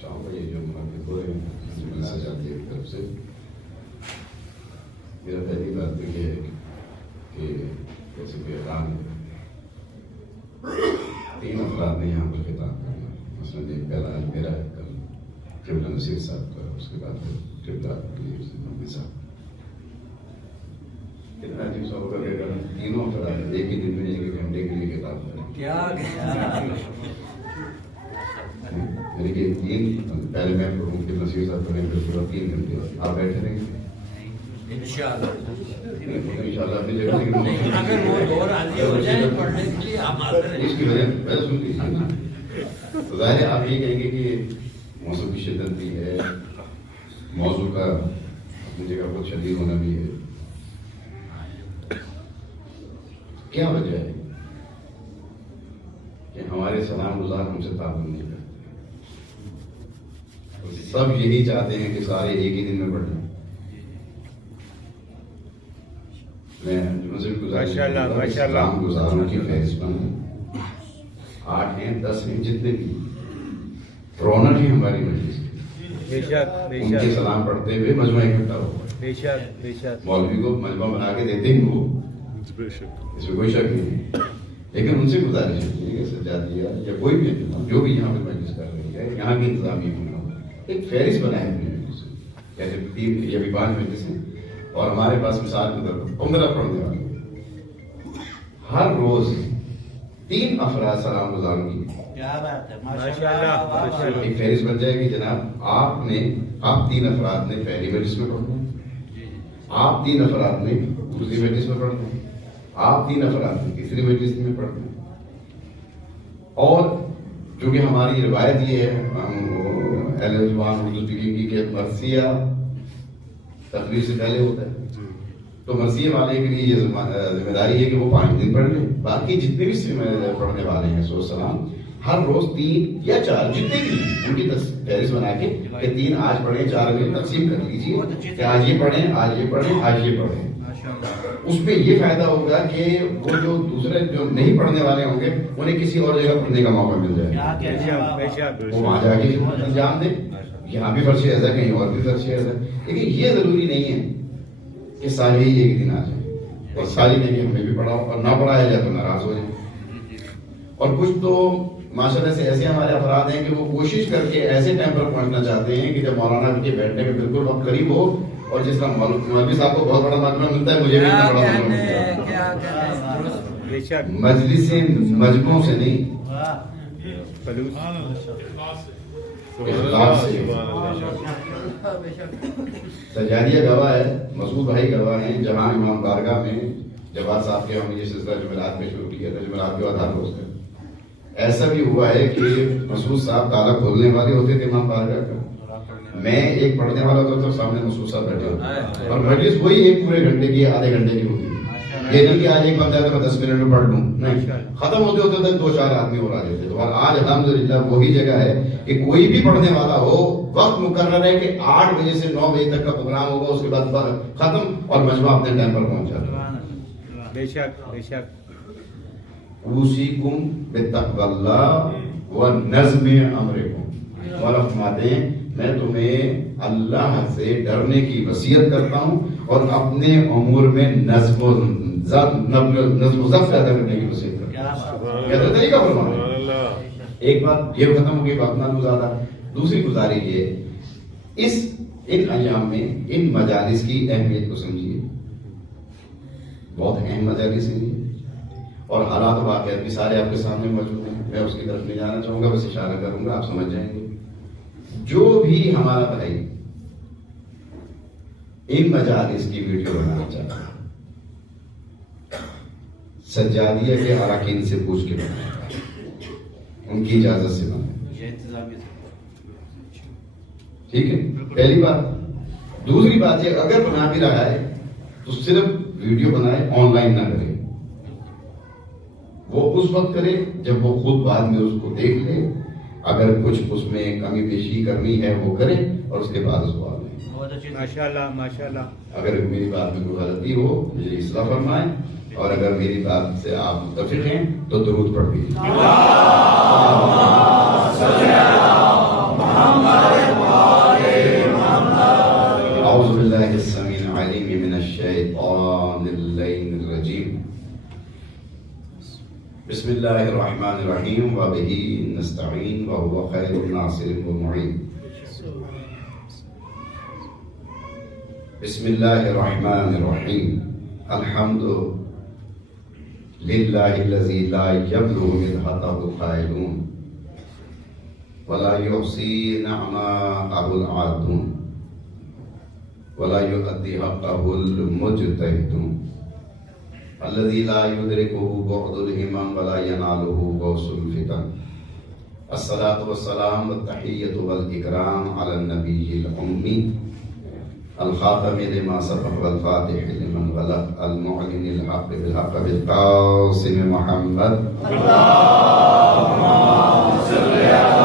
چاہوں گا یہ جو منعقد ہو رہے ہیں سجادیہ کی طرف سے، میرا پہلی بات تو یہ ہے کہ جیسے کہ اعلان ہے 3 افراد نے یہاں پر خطاب کرنا، مثلاً ایک پہلا آج میرا ہے، کل قبلہ نصیر صاحب کا، اس کے بعد قبلہ نبی صاحب۔ کتنا عجیب سا ہوگا کہ اگر تینوں افراد ایک ہی دن میں 1 گھنٹے کے لیے خطاب کریں، کیا یعنی کہ 3 پہلے میں پڑھوں کہ نصیر صاحب پڑھیں گے، پورا 3 گھنٹے آپ بیٹھے رہیں گے انشاءاللہ اگر وہ دو راضی ہو جائیں پڑھنے کے لیے آپ حاضر ہیں۔ اس کی وجہ پہلے سن لیجیے نا، تو ظاہر ہے آپ یہ کہیں گے کہ موسم کی شدت بھی ہے، موضوع کا اپنی جگہ بہت شدید ہونا بھی ہے، کیا وجہ ہے کہ ہمارے سلام گزار ہم سے تعاون نہیں کرتے؟ سب یہی چاہتے ہیں کہ سارے ایک ہی دن میں پڑھ لیں۔ میں سلام گزاروں کی فہرست بنوں، 8 ہیں 10 ہیں جتنے بھی رونق ہیں ہماری مجلس کی، ان کے سلام پڑھتے ہوئے مجمع اکٹھا ہوا، مولوی کو مجمع بنا کے دیتے ہیں وہ، اس میں کوئی شک نہیں، لیکن ان سے گزارش ہے کہ سجادیہ یا کوئی بھی انتظام جو بھی یہاں پہ مجلس کر رہی ہے، یہاں کی انتظامیہ کو ایک فہرست بنائے اپنی مجلس سے، جیسے 3 یا 5 مجلس ہیں اور ہمارے پاس مثال کے طور پر 15 پڑھنے والے، ہر روز 3 افراد سلام گزاروں کی ایک فہرست بن جائے گی۔ جناب آپ 3 افراد نے پہلی مجلس میں پڑھنا ہے، آپ 3 افراد نے دوسری مجلس میں پڑھنا ہے، آپ 3 افراد نے تیسری مجلس میں پڑھنا ہے، اور چونکہ ہماری روایت یہ ہے اہل زبان اردو اسپیکنگ کی کہ مرثیہ تقریر سے پہلے ہوتا ہے، تو مرثیہ والے کے لیے یہ ذمہ داری ہے کہ وہ 5 دن پڑھ لیں، باقی جتنے بھی پڑھنے والے ہیں سو سلام ہر روز 3 یا 4 جتنے بھی ان کی فہرست بنا کے کہ 3 آج پڑھیں، 4 میں تقسیم کر لیجیے کہ آج یہ پڑھیں، آج یہ پڑھیں، آج یہ پڑھیں۔ اس میں یہ فائدہ ہوگا کہ وہ جو دوسرے جو نہیں پڑھنے والے ہوں گے انہیں کسی اور جگہ پڑھنے کا موقع مل جائے گا، وہ وہاں جا کے انجام دیں، یہاں بھی فرض ایسا کہیں اور بھی فرض ایسا، لیکن یہ ضروری نہیں ہے کہ سارے ہی ایک دن آ جائیں اور ساری نہیں ہمیں بھی پڑھاؤ اور نہ پڑھایا جائے تو ناراض ہو جائیں۔ اور کچھ تو ماشاءاللہ سے ایسے ہمارے افراد ہیں کہ وہ کوشش کر کے ایسے ٹائم پر پہنچنا چاہتے ہیں کہ جب مولانا کے بیٹھنے کے بالکل وقت قریب ہو، اور جس کا مولوی صاحب کو بہت بڑا مجمع ملتا ہے، مجھے بھی اتنا بڑا مجمع ملتا ہے، مجلس مجموعوں سے نہیں، اخلاق سے۔ سجادیہ گواہ ہے، مسعود بھائی گواہ ہیں، جہاں امام بارگاہ میں جواد صاحب کے ہم یہ سلسلہ جمعرات میں شروع کیا تھا، جمعرات کے بعد ہر روز کا ایسا بھی ہوا ہے کہ مسعود صاحب تالا کھولنے والے ہوتے تھے امام بارگاہ کا، میں ایک پڑھنے والا ہوتا تھا، سامنے مسعود صاحب بیٹھے ہوتے، اور مجلس وہی ایک پورے گھنٹے کی آدھے گھنٹے کی ہوتی ہے، یہ نہیں کہ آج ایک بندہ ہے تو میں 10 منٹ میں پڑھ لوں، نہیں، ختم ہوتے ہوتے تک 2-4 آدمی اور آ جاتے، تو آج الحمدللہ وہی جگہ ہے کہ کوئی بھی پڑھنے والا ہو، وقت مقرر ہے کہ 8 بجے سے 9 بجے تک کا پروگرام ہوگا، اس کے بعد ختم اور مجمع اپنے ٹائم پر پہنچ جاتا ہے۔ بے شک بے شک۔ اوصیکم بتقوی اللہ ونظم امرکم، مولا فرماتے ہیں میں تمہیں اللہ سے ڈرنے کی وصیت کرتا ہوں اور اپنے امور میں نظم و ضبط پیدا کرنے کی وصیت کرتا ہوں۔ کہتے طریقہ فرمانا ایک بات یہ ختم ہو گئی، بات نہ گزارا۔ دوسری گزارش یہ ان ایام میں ان مجالس کی اہمیت کو سمجھیے، بہت اہم مجالس ہیں اور حالات واقعات بھی سارے آپ کے سامنے موجود ہیں، میں اس کی طرف نہیں جانا چاہوں گا، بس اشارہ کروں گا، آپ سمجھ جائیں گے۔ جو بھی ہمارا بھائی ان مجالس کی ویڈیو بنانا چاہتا ہے، سجادیہ کے اراکین سے پوچھ کے بنائے، ان کی اجازت سے بنائے، ٹھیک ہے؟ پہلی بات۔ دوسری بات یہ اگر بنا بھی رہا ہے تو صرف ویڈیو بنائے، آن لائن نہ کرے، وہ اس وقت کرے جب وہ خود بعد میں اس کو دیکھ لے، اگر کچھ اس میں کمی بیشی کرنی ہے وہ کرے اور اس کے بعد اس کو آگے۔ ماشاءاللہ ماشاءاللہ۔ اگر میری بات میں کوئی غلطی ہو مجھے اصلاح فرمائیں، اور اگر میری بات سے آپ متفق ہیں تو درود پڑھ دیجیے۔ أعوذ بالله السميع العليم من الشيطان اللعين الرجيم بسم الله الرحمن الرحيم وبه نستعين وهو خير الناصر والمعين بسم الله الرحمن الرحيم الحمد لله الذي لا يبلغ مدحته القائلون ولا يحصي نعماءه العادون ولا يؤدي حقه المجتهدون الذي لا يدركه بعد الهمم ولا يناله غوث الفتن الصلاة والسلام والتحية والإكرام على النبي الأمي الخاتم لما سبق والفاتح لمن غلق المعلن الحق بالحق بالقاسم محمد اللهم صل على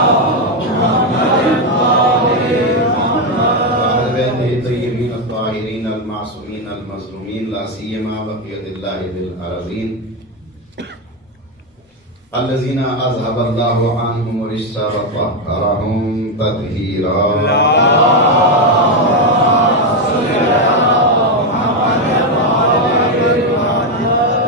الطيبين الطاهرين المعصومين المظلومين لا سيما بقية الله بالأرضين الذين أذهب الله عنهم الرجس وطهرهم تطهيرا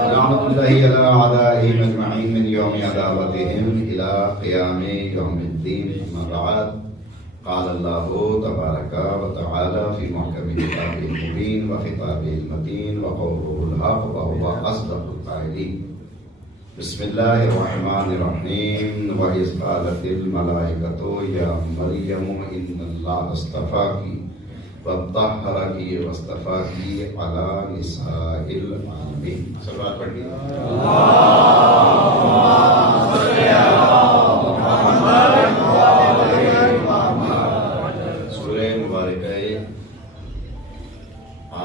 لعنة الله على أعدائهم أجمعين من يوم عداوتهم إلى قيام يوم الدين أما بعد قال الله تبارك وتعالى في محكم كتابه المبين وخطابه المتين وقوله الحق وهو أصدق القائلين بسم الله الرحمن الرحيم وإذ قالت الملائكة يا مريم إن الله اصطفاك وطهرك واصطفاك على نساء العالمين صلوات پڑھیے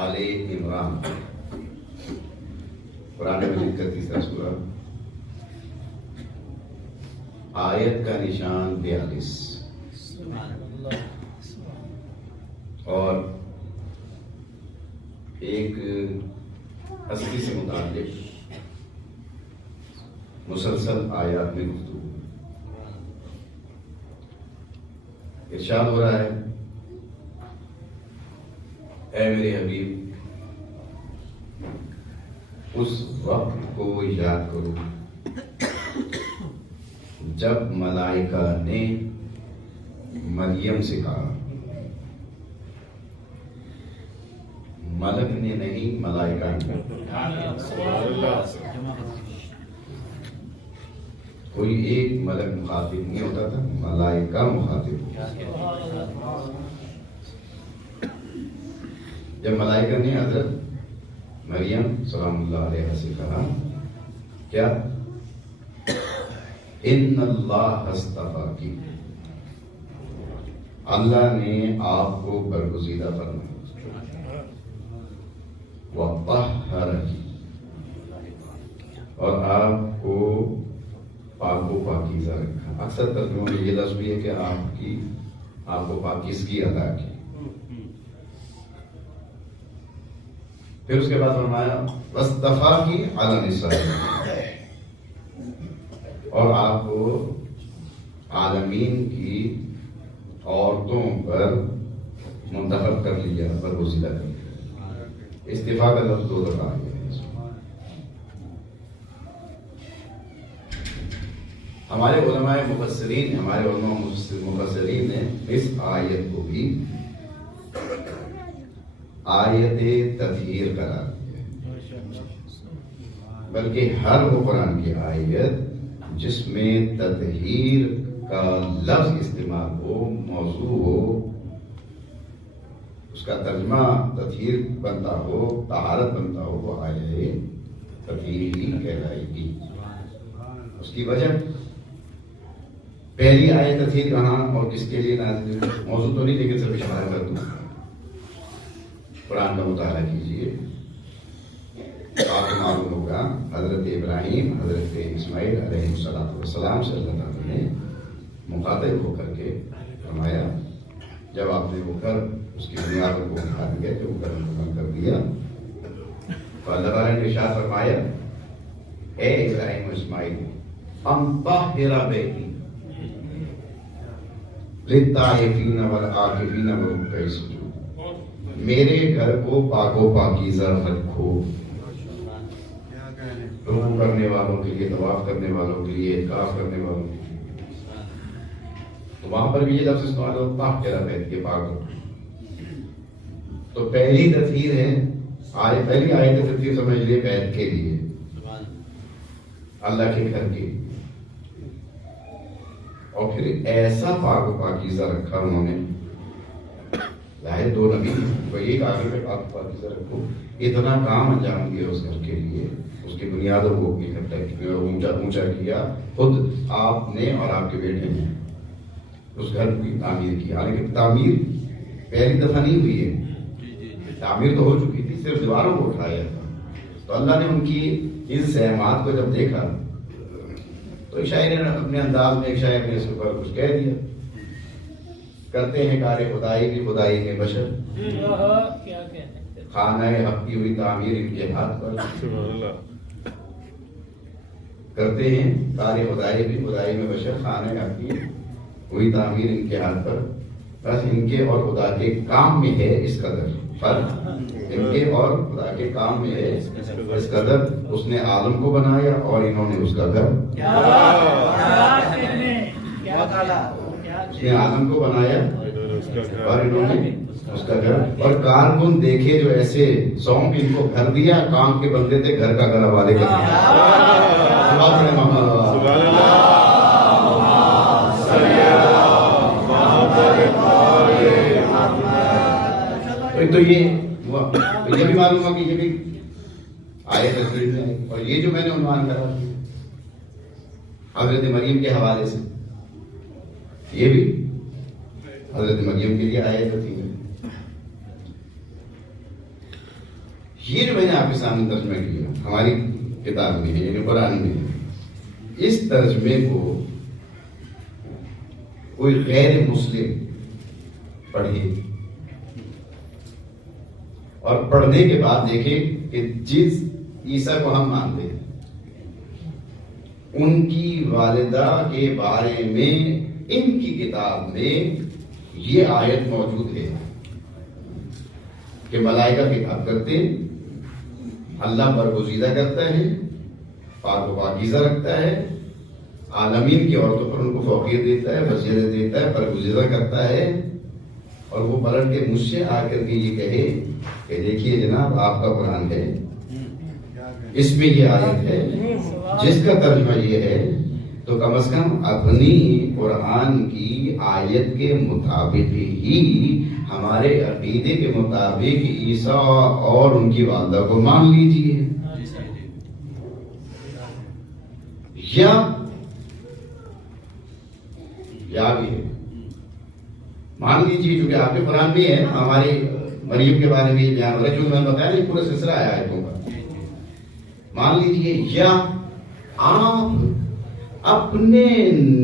آل عمران قرآن مجید کا تیسرا سورہ آیت کا نشان 42 اور ایک ہستی سے متعلق مسلسل آیات میں گفتگو ارشاد ہو رہا ہے اے میرے حبیب اس وقت کو یاد کرو جب ملائکہ نے مریم سے کہا، ملک نے نہیں ملائکہ نے، کوئی ایک ملک مخاطب نہیں ہوتا تھا، ملائکہ مخاطب ہوتا تھا۔ جب ملائکہ نے حضرت مریم سلام اللہ علیہ سے کہا کیا ان اللہ اصطفاکی، اللہ نے آپ کو برگزیدہ فرمایا، وطہرکی، اور آپ کو پاک و پاکیزہ رکھا۔ اکثر ترجموں میں یہ لفظ بھی ہے کہ آپ کو پاکیزگی عطا کی۔ پھر اس کے بعد فرمایا واصطفاکی علی النساء، اور آپ کو عالمین کی عورتوں پر منتخب کر لیا، برگزیدہ کر لیا۔ استفاء کا لفظ 2 دفعہ آیا ہے۔ ہمارے علماء مفسرین نے اس آیت کو بھی آیت تطہیر قرار دیا ہے، بلکہ ہر وہ قرآن کی آیت جس میں تطہیر کا لفظ استعمال ہو، موضوع ہو، اس کا ترجمہ تطہیر بنتا ہو، طہارت بنتا ہو، وہ آیت تطہیر ہی کہلائے گی۔ اس کی وجہ پہلی آیت تطہیر کہاں اور کس کے لیے نازل ہوئی، موضوع تو نہیں لیکن صرف اشارہ کر دوں۔ قرآن کا مطالعہ کیجیے، آپ کو معلوم ہوگا حضرت ابراہیم حضرت اسماعیل علیہ السلام سے اللہ تعالیٰ نے مخاطب ہو کر کے فرمایا، جب آپ نے وہ گھر اس کی بنیادوں کو اٹھا دیا تو وہ گھر مکمل کر دیا، تو اللہ تعالیٰ نے ارشاد فرمایا اے ابراہیم و اسماعیل ان طہر بیتی، للطائفین والعاکفین والرکع السجود، میرے گھر کو پاک و پاکیزہ رکھو، رکوع کرنے والوں کے لیے، طواف کرنے والوں کے لیے، اعتکاف کرنے والوں کے لیے۔ تو وہاں پر بھی یہ لفظ استعمال ہو طاہرہ بیت کے پاک رکھو۔ تو پہلی تطہیر ہے، پہلی آیت تطہیر سمجھ لیے بیت کے لیے، اللہ کے گھر کے، اور پھر ایسا پاک و پاکیزہ رکھا انہوں نے، ظاہر دو نبی کو یہ کہا کہ پاک و پاکیزہ رکھو، اتنا کام انجام دیا اس گھر کے لیے، اس کی بنیادوں کو اکٹھا کیا، اونچا کیا، خود آپ نے اور آپ کے بیٹے نے اس گھر کی تعمیر کی، حالانکہ تعمیر پہلی دفعہ نہیں ہوئی ہے، تعمیر تو ہو چکی تھی، صرف دیواروں کو اٹھایا تھا۔ تو اللہ نے ان کی اس سہمات کو جب دیکھا تو ایک شاعر نے اپنے انداز میں، ایک شاعر نے اس کے اوپر کچھ کہہ دیا، کرتے ہیں کار خدائی بھی خدائی میں بشر، خانہ حق کی ہوئی تعمیر ان کے ہاتھ پر، کرتے ہیں کار خدائی بھی خدائی میں بشر، خانہ حق کی ہوئی تعمیر ان کے ہاتھ پر، بس ان کے اور خدا کے کام میں ہے اس قدر فرق، ان کے اور خدا کے کام میں ہے اس قدر، اس نے عالم کو بنایا اور انہوں نے اس کا گھر، اس نے عالم کو بنایا اور انہوں نے اس کا گھر، اور کارکن دیکھے جو ایسے سونپ ان کو گھر دیا، کام کے بندے تھے، گھر کا گھر حوالے کر دیا۔ تو یہ بھی معلوم ہوا کہ یہ بھی آیت تصویر میں ہے، اور یہ جو میں نے عنوان کرا حضرت مریم کے حوالے سے، یہ بھی حضرت مریم کے لیے آیت تھی۔ یہ جو میں نے آپ کے سامنے ترجمہ کیا ہماری کتاب میں ہے، یعنی قرآن میں ہے، اس ترجمے کو کوئی غیر مسلم پڑھے اور پڑھنے کے بعد دیکھیں کہ جس عیسیٰ کو ہم مانتے ہیں ان کی والدہ کے بارے میں ان کی کتاب میں یہ آیت موجود ہے کہ ملائکہ خطاب کرتے ہیں، اللہ برگزیدہ کرتا ہے، پاک و پاکیزہ رکھتا ہے، عالمین کی عورتوں پر ان کو فوقیت دیتا ہے، وسیلت دیتا ہے، برگزیدہ کرتا ہے، اور وہ پلٹ کے مجھ سے آ کر کے یہ کہے کہ دیکھیے جناب آپ کا قرآن ہے، اس میں یہ آیت ہے، جس کا ترجمہ یہ ہے، تو کم از کم اپنی قرآن کی آیت کے مطابق ہی ہمارے عقیدے کے مطابق عیسیٰ اور ان کی والدہ کو مان لیجیے، یا بھی ہے مان لیجیے، چونکہ آپ کے قرآن میں ہے، ہماری مریم کے بارے میں یہ بیان ہو رہا ہے، چونکہ میں نے بتایا یہ پورا سلسلہ آیا ہے مان لیجیے، یا آپ اپنے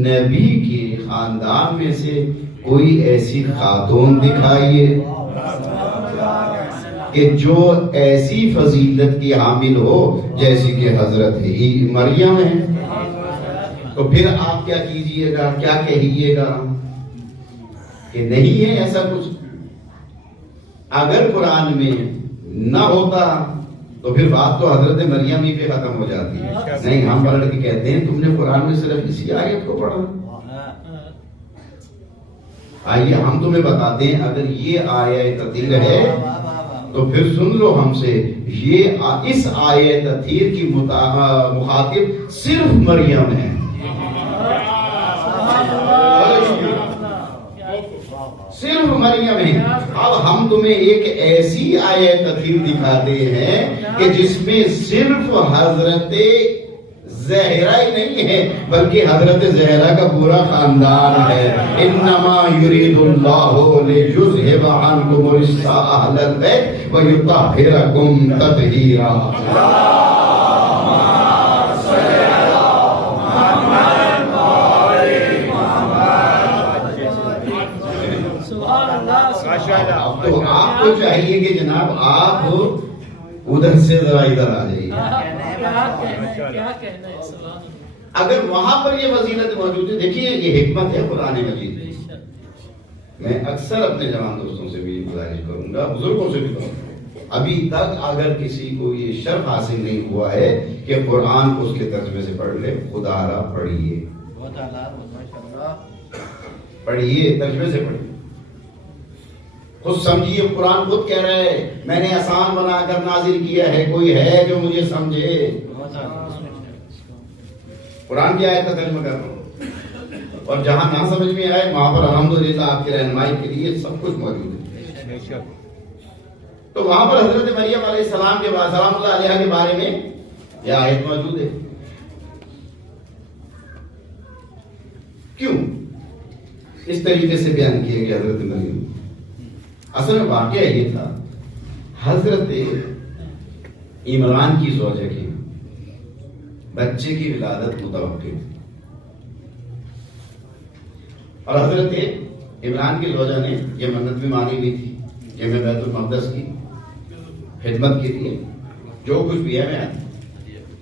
نبی کے خاندان میں سے کوئی ایسی خاتون دکھائیے کہ جو ایسی فضیلت کی حامل ہو جیسی کہ حضرت ہی مریم ہے، تو پھر آپ کیا کیجئے گا، کیا کہیے گا کہ نہیں ہے ایسا کچھ؟ اگر قرآن میں نہ ہوتا تو پھر بات تو حضرت مریم ہی پہ ختم ہو جاتی ہے، نہیں ہم پلٹ کے کہتے ہیں تم نے قرآن میں صرف اسی آیت کو پڑھا، آئیے ہم تمہیں بتاتے ہیں اگر یہ آیت تطہیر ہے تو پھر سن لو ہم سے، یہ اس آیت تطہیر کی مخاطب صرف مریم ہے، صرف مریم ہے۔ اب ہم تمہیں ایک ایسی آیت تطہیر دکھاتے ہیں کہ جس میں صرف حضرت زہرا ہی نہیں ہے بلکہ حضرت زہرا کا پورا خاندان ہے، انما یرید اللہ لیذھب عنکم الرجس اہل البیت ویطہرکم تطہیرا۔ تو آپ کو چاہیے کہ جناب آپ ادھر سے ذرا ادھر آ جائیے، اگر وہاں پر یہ فضیلت موجود ہے، دیکھیے یہ حکمت ہے قرآن مجید، میں اکثر اپنے جوان دوستوں سے بھی گزارش کروں گا، بزرگوں سے بھی کروں گا، ابھی تک اگر کسی کو یہ شرف حاصل نہیں ہوا ہے کہ قرآن کو اس کے ترجمے سے پڑھ لے، خدا را پڑھیے، پڑھیے، ترجمے سے پڑھیے، خود سمجھیے۔ قرآن خود کہہ رہا ہے میں نے آسان بنا کر نازل کیا ہے، کوئی ہے جو مجھے سمجھے؟ قرآن کی آیت کا ترجمہ کر رہا ہوں، اور جہاں نہ سمجھ میں آئے وہاں پر الحمدللہ آپ کی رہنمائی کے لیے سب کچھ موجود ہے۔ تو وہاں پر حضرت مریم علیہ السلام کے بعد سلام اللہ علیہ کے بارے میں یہ آیت موجود ہے۔ کیوں اس طریقے سے بیان کیا گیا حضرت مریم؟ اصل میں واقعہ یہ تھا، حضرت عمران کی زوجہ کی بچے کی ولادت متوقع، اور حضرت عمران کی زوجہ نے یہ منت بھی مانی ہوئی تھی کہ میں بیت المقدس کی خدمت کے لیے جو کچھ بھی ہے میں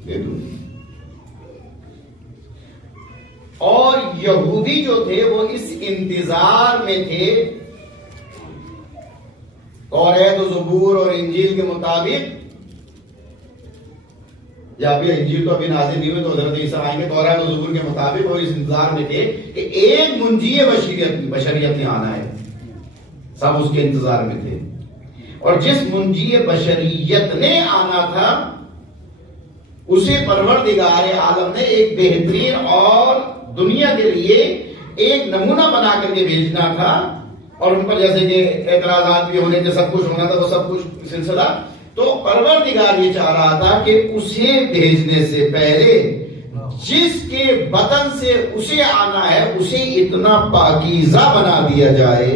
دے دوں۔ اور یہودی جو تھے وہ اس انتظار میں تھے، توریت و زبور اور انجیل کے مطابق، یا ابھی انجیل تو ابھی نازل نہیں ہوئی تو حضرت عیسیٰ آئیں گے، توریت و زبور کے مطابق وہ اس انتظار میں تھے کہ ایک منجی بشریت نے آنا ہے، سب اس کے انتظار میں تھے۔ اور جس منجی بشریت نے آنا تھا اسے پروردگار عالم نے ایک بہترین اور دنیا کے لیے ایک نمونہ بنا کر کے بھیجنا تھا، اور ان پر جیسے کہ اعتراضات بھی ہونے تھے، سب کچھ ہونا تھا، وہ سب کچھ سلسلہ، تو پروردگار یہ چاہ رہا تھا کہ اسے بھیجنے سے پہلے جس کے بطن سے اسے آنا ہے اسے اتنا پاکیزہ بنا دیا جائے۔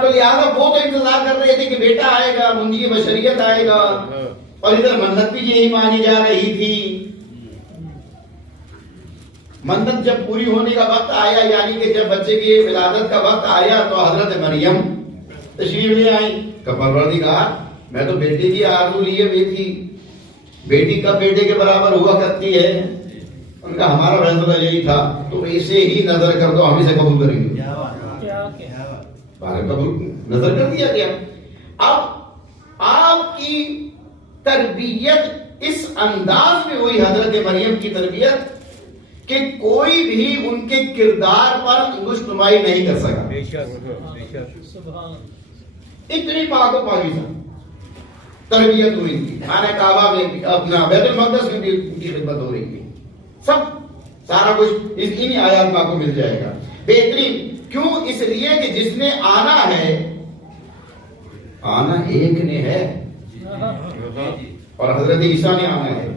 تو لہٰذا وہ تو انتظار کر رہے تھے کہ بیٹا آئے گا، منجی بشریت آئے گا، اور ادھر منت بھی یہی مانی جا رہی تھی۔ منت جب پوری ہونے کا وقت آیا، یعنی کہ جب بچے کی ولادت کا وقت آیا، تو حضرت مریم تشریف لے آئی کہ پروردگار میں تو بیٹے کی آرزو لیے ہوئی تھی، بیٹی کب بیٹے کے برابر ہوا کرتی ہے؟ ان کا ہمارا فیصلہ یہی تھا، تو اسے ہی نظر کر دو، ہم اسے قبول کریں گے۔ قبول نظر کر دیا گیا۔ اب آپ کی تربیت اس انداز میں ہوئی، حضرت مریم کی تربیت، کہ کوئی بھی ان کے کردار پر انگشت نمائی نہیں کر سکا۔ اتنی پاک و پاکیزہ تربیت ہوئی تھی، خانہ کعبہ میں اپنا بیت المقدس میں بھی ان کی خدمت ہو رہی تھی، سب سارا کچھ انہی آیات میں آپ کو مل جائے گا۔ بہترین کیوں؟ اس لیے کہ جس نے آنا ہے، آنا ایک نے ہے، اور حضرت عیسیٰ نے آنا ہے،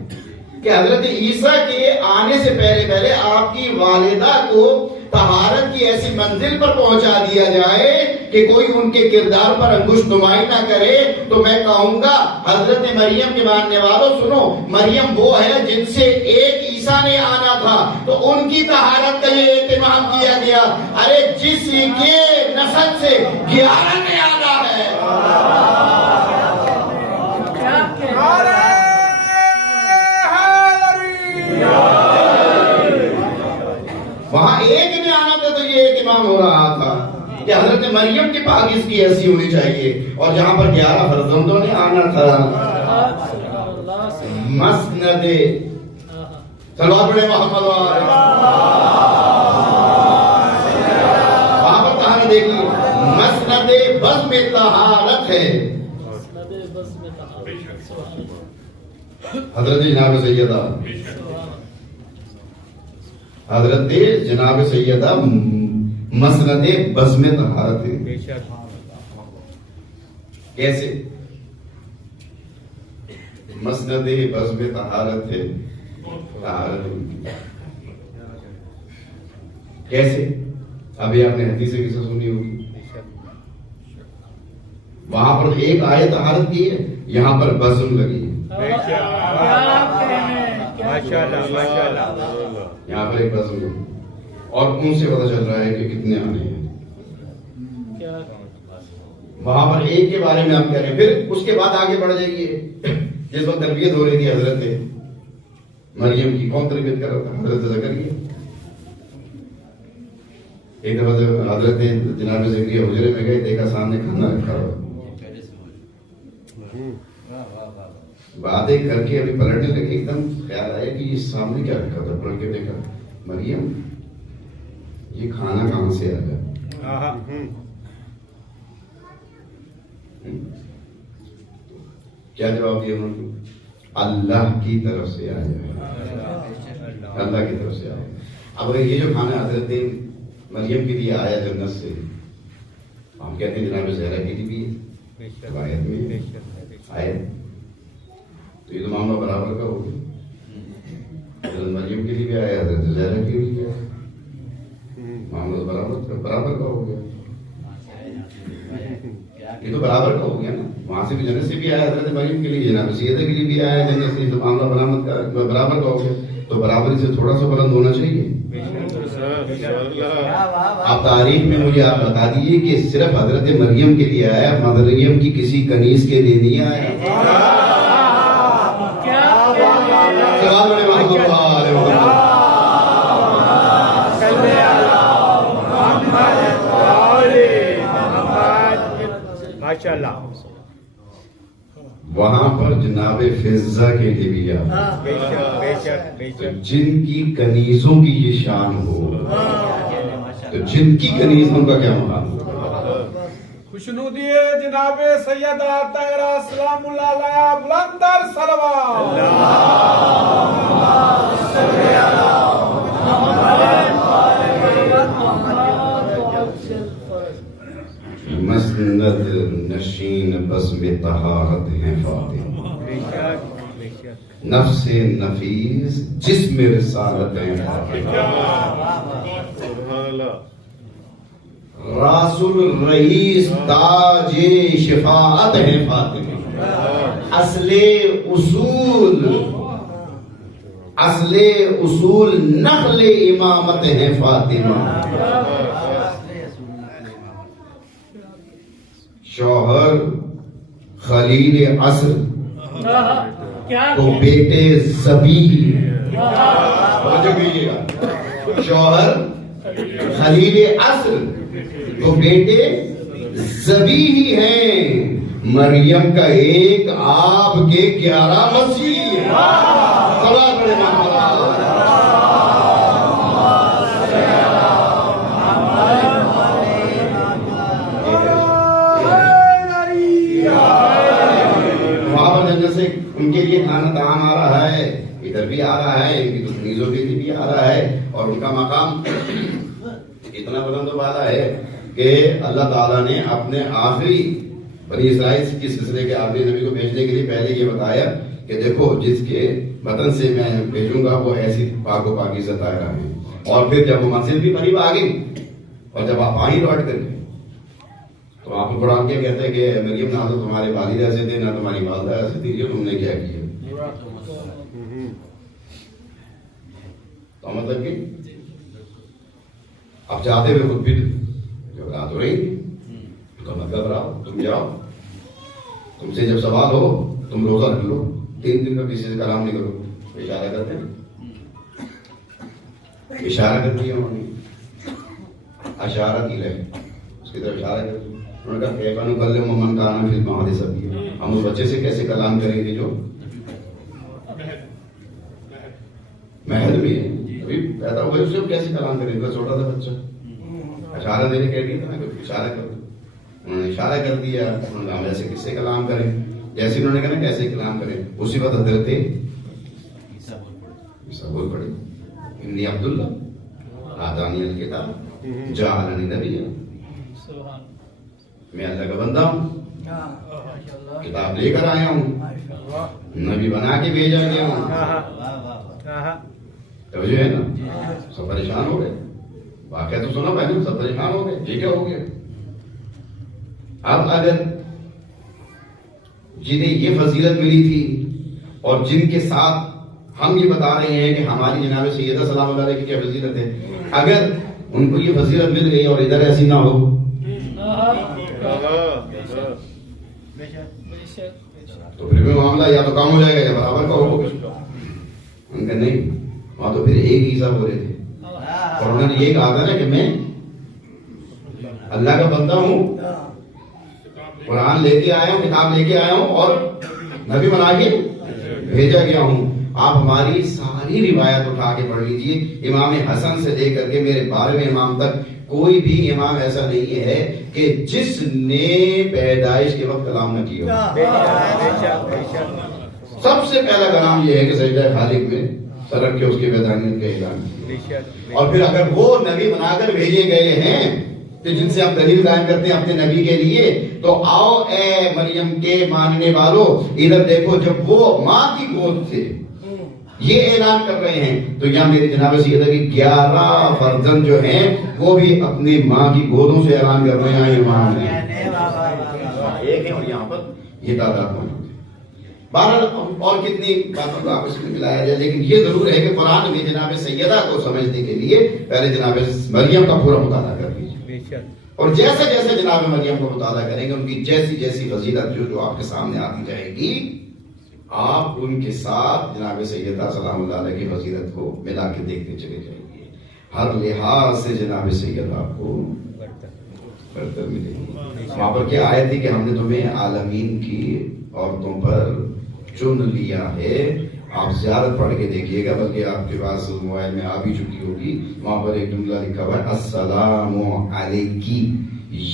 کہ حضرت عیسیٰ کے آنے سے پہلے آپ کی والدہ کو طہارت کی ایسی منزل پر پہنچا دیا جائے کہ کوئی ان کے کردار پر انگشت نمائی نہ کرے۔ تو میں کہوں گا حضرت مریم کے ماننے والوں سنو، مریم وہ ہے جن سے ایک عیسیٰ نے آنا تھا، تو ان کی طہارت کا یہ اہتمام کیا گیا۔ ارے جس کے نسل سے 11 نے آنا ہے، وہاں ایک نے آنا تھا، تو یہ اہتمام ہو رہا تھا کہ حضرت مریم کی پاکیزگی ایسی ہونی چاہیے، اور جہاں پر 11 فرزندوں نے آنا تھا، مسند صلوات پڑھیں محمد وہاں پر کہاں دیکھیے مسند بزم طہارت ہے۔ حضرت جناب سیدہ حضرت جناب سیدہ مسند بزم طہارت ہے۔ کیسے مسند بزم طہارت ہے؟ کیسے؟ ابھی آپ نے حدیث کسے سنی ہوگی، وہاں پر ایک آیت طہارت کی ہے، یہاں پر بزم لگی ہے، یہاں پر ایک بزم ہے، اور ان سے پتہ چل رہا ہے کہ کتنے آنے ہیں۔ وہاں پر ایک کے بارے میں آپ کہہ رہے ہیں، پھر اس کے بعد آگے بڑھ جائیے۔ جس وقت تربیت ہو رہی تھی حضرت مریم کی، کون تربیت کر رہا تھا؟ حضرت زکریا۔ ایک دفعہ جب حضرت جناب زکریا حجرے میں گئے، دیکھا سامنے کھانا رکھا ہوا، باتیں کر کے ابھی پلٹنے لگے، ایک دم خیال آیا کہ یہ سامنے کیا رکھا تھا، پلٹ کے دیکھا، مریم یہ کھانا کہاں سے آ گیا؟ کیا جواب دیا انہوں نے؟ اللہ کی طرف سے آیا، اللہ کی طرف سے آیا۔ اب یہ جو کھانا حضرت مریم کے لیے آیا جنت سے، ہم کہتے ہیں جناب زہرا کے لیے بھی روایت میں آیا، تو یہ تو معاملہ برابر کا ہو گیا، حضرت مریم کے لیے بھی آیا، حضرت زہرا کے لیے بھی آیا، معاملہ برابر کا ہو گیا، یہ تو برابر کا ہو گیا نا، وہاں سے بھی جنت سے بھی آیا حضرت مریم کے لیے، جناب سیدہ کے لیے بھی آیا جنت سے، تو معاملہ برابر کا ہو گیا، تو برابری سے تھوڑا سا بلند ہونا چاہیے۔ اب تاریخ میں مجھے آپ بتا دیجیے کہ صرف حضرت مریم کے لیے آیا، مریم کی کسی کنیز کے لیے نہیں آیا۔ ماشاءاللہ، وہاں پر جناب فضہ کے لیے بھی آیا، بے شک بے شک بے شک، جن کی کنیزوں کی یہ شان ہو، تو جن کی کنیز ان کا کیا مقام ہو؟ خوشنودی جناب سیدہ طاہرہ سلام اللہ علیہ، بلندر صلوات۔ مسند نشین بزم طہارت ہیں فاطمہ، بے شک بے شک، نفس نفیس جسم رسالت ہیں فاطمہ، راس الرئیس تاج شفاعت ہیں فاطمہ، اصل اصول نقل امامت ہیں فاطمہ، شوہر خلیل عصر تو بیٹے ذبیح، شوہر خلیل عصر تو بیٹے ذبیح ہیں، مریم کا ایک آپ کے 11 مسیح ہیں۔ صلوات پڑھیں محمد۔ ان کے لیے کھانا طعام آ رہا ہے، ادھر بھی آ رہا ہے، ان کی کنیزوں کے لیے بھی آ رہا ہے، اور ان کا مقام اتنا بلند و بالا ہے کہ اللہ تعالیٰ نے اپنے آخری بنی اسرائیل کی سلسلے کے آخری نبی کو بھیجنے کے لیے پہلے یہ بتایا کہ دیکھو جس کے وطن سے میں بھیجوں گا وہ ایسی پاک و پاکیزہ طاہرہ ہیں، اور پھر جب وہ منزل بھی قریب آ گئی اور جب آپ آئیں لوٹ کر کے، تو آپ کو قرآن کیا کہتے ہیں کہ مریم نہ تو تمہارے والد ایسے تھے نہ تمہاری والدہ ایسے تھی، یہ تم نے کیا کیا؟ تو مطلب کہ اب جاتے ہوئے خود بھی جب رات ہو رہی تو مت گھبراؤ، تم جاؤ، تم سے جب سوال ہو تم روزہ رکھ لو، 3 دن کا کسی سے کلام نہیں کرو، اشارہ کرتے ہیں، اشارہ کر دیا انہوں نے، اشارہ کی رہے اس کی طرف اشارہ کر دیا، انہوں نے کہا کہ بنو کل من کانا فی المہد صبیا، ہم اس بچے سے کیسے کلام کریں گے جو محل میں ابھی پیدا ہوا ہے، اس سے کیسے کلام کریں گے؟ چھوٹا تھا بچہ، اشارہ دینے کہہ دیا تھا نا کہ اشارہ کر دو، انہوں نے اشارہ کر دیا، انہوں نے کہا ہم ایسے کس سے کلام کریں، جیسے انہوں نے کہا نا کیسے کلام کریں، اسی وقت حضرت عیسیٰ بول پڑے، انی عبداللہ آتانی الکتاب جعلنی نبیا، میں اللہ کا بندہ ہوں، کتاب لے کر آیا ہوں، نبی بنا کے بھیجا گیا ہوں، توجہ ہے نا؟ سب پریشان ہو گئے، واقعہ تو سنا پہلے، سب پریشان ہو گئے، یہ کیا ہو گیا؟ اب اگر جنہیں یہ فضیلت ملی تھی اور جن کے ساتھ ہم یہ بتا رہے ہیں کہ ہماری جناب سیدہ سلام اللہ علیہ کی کیا فضیلت ہے، اگر ان کو یہ فضیلت مل گئی اور ادھر ایسی نہ ہو تو پھر بھی معاملہ یا تو کام ہو جائے گا یا برابر کا ہوگا۔ نہیں، وہاں تو پھر ایک عیسیٰ بولے تھے، اور انہوں نے یہ کہا تھا نا کہ میں اللہ کا بندہ ہوں, قرآن لے کے آیا ہوں, کتاب لے کے آیا ہوں اور نبی بنا کے بھیجا گیا ہوں. آپ ہماری ساری روایت اٹھا کے پڑھ لیجئے, امام حسن سے لے کر کے میرے 12ویں امام تک کوئی بھی امام ایسا نہیں ہے کہ جس نے پیدائش کے وقت کلام نہ کیا. سب سے پہلا کلام یہ ہے کہ سجدہ خالق میں سر رکھ کے اس کے وحدانیت کا اعلان کیا. اور پھر اگر وہ نبی بنا کر بھیجے گئے ہیں تو جن سے ہم دلیل قائم کرتے ہیں اپنے نبی کے لیے, تو آؤ اے مریم کے ماننے والوں, ادھر دیکھو, جب وہ ماں کی گود سے یہ اعلان کر رہے ہیں تو یہاں میری جناب سیدہ کی 11 فرزند جو ہیں وہ بھی اپنی ماں کی گودوں سے اعلان کر رہے ہیں ایمان ہے. ایک ہے اور یہاں پر یہ تعداد موجود ہے. بہرحال اور کتنی باتوں کو آپس میں ملایا جائے, لیکن یہ ضرور ہے کہ قرآن میں جناب سیدہ کو سمجھنے کے لیے پہلے جناب مریم کا پورا مطالعہ کر لیجیے, اور جیسے جیسے جناب مریم کو مطالعہ کریں گے ان کی جیسی جیسی فضیلت جو آپ کے سامنے آتی جائے گی, آپ ان کے ساتھ جناب سیدہ سلام اللہ علیہ کی فضیلت کو ملا کے دیکھتے چلے جائیں گے. ہر لحاظ سے جناب سیدہ آپ کو برتر ملے گی. وہاں پر کیا آیت تھی کہ ہم نے تمہیں عالمین کی عورتوں پر چن لیا ہے. آپ زیارت پڑھ کے دیکھیے گا, بلکہ آپ کے پاس موبائل میں آ بھی چکی ہوگی, وہاں پر ایک جملہ لکھا ہوا ہے السلام علیکی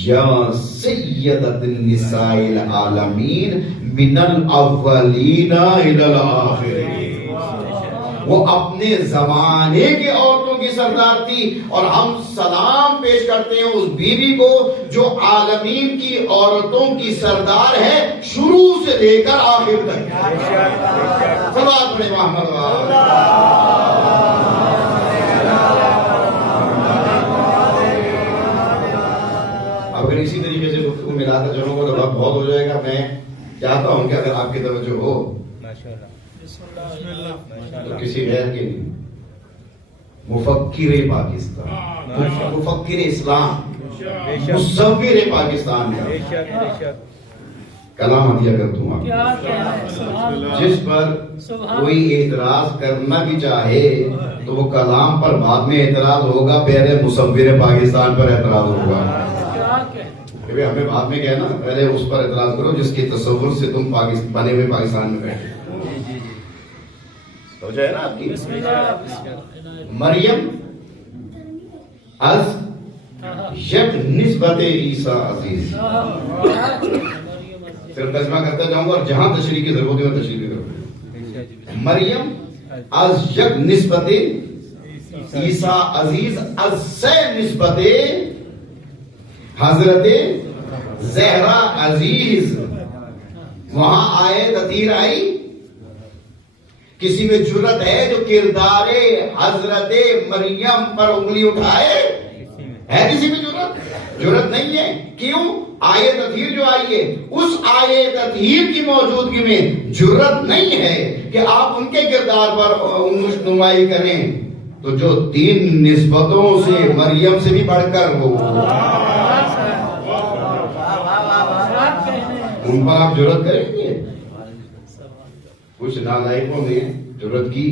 یا سیدۃ النساء العالمین من الاولین الی الاخرین. وہ اپنے زمانے کے عورتوں کی سردار تھی, اور ہم سلام پیش کرتے ہیں اس بیوی کو جو عالمین کی عورتوں کی سردار ہے شروع سے لے کر آخر تک. صلوات پڑھیں محمد. اگر اسی طریقے سے گفتگو ملاتا چلوں گا تو وقت بہت ہو جائے گا. میں چاہتا ہوں کہ اگر آپ کی توجہ ہو تو کسی غیر کے نہیں, مفکر پاکستان, مفکر اسلام, مصور پاکستان کا کلام عطیہ کرتا ہوں. جس پر کوئی اعتراض کرنا بھی چاہے تو وہ کلام پر بعد میں اعتراض ہوگا, پہلے مصور پاکستان پر اعتراض ہوگا. ہمیں بعد میں کہنا, پہلے اس پر اعتراض کرو جس کے تصور سے تم بنے ہوئے پاکستان میں بیٹھے. سمجھا ہے نا آپ کی. مریم از یک نسبت عیسیٰ عزیز. صرف ترجمہ کرتا جاؤں گا اور جہاں تشریح کی ضرورت ہے وہ تشریح کروں. مریم از یک نسبت عیسیٰ عزیز از سے نسبت حضرت زہرا عزیز. وہاں آئے تطہیر آئی. کسی میں جرت ہے جو کردار حضرت مریم پر انگلی اٹھائے؟ ہے کسی میں جرت؟ جرت نہیں ہے. کیوں؟ آئے تطہیر جو آئی ہے اس آئے تطہیر کی موجودگی میں جرت نہیں ہے کہ آپ ان کے کردار پر نمائی کریں. تو جو 3 نسبتوں سے مریم سے بھی بڑھ کر وہ ان پر آپ جرت کریں گے. کچھ نالائقوں نے جرت کی,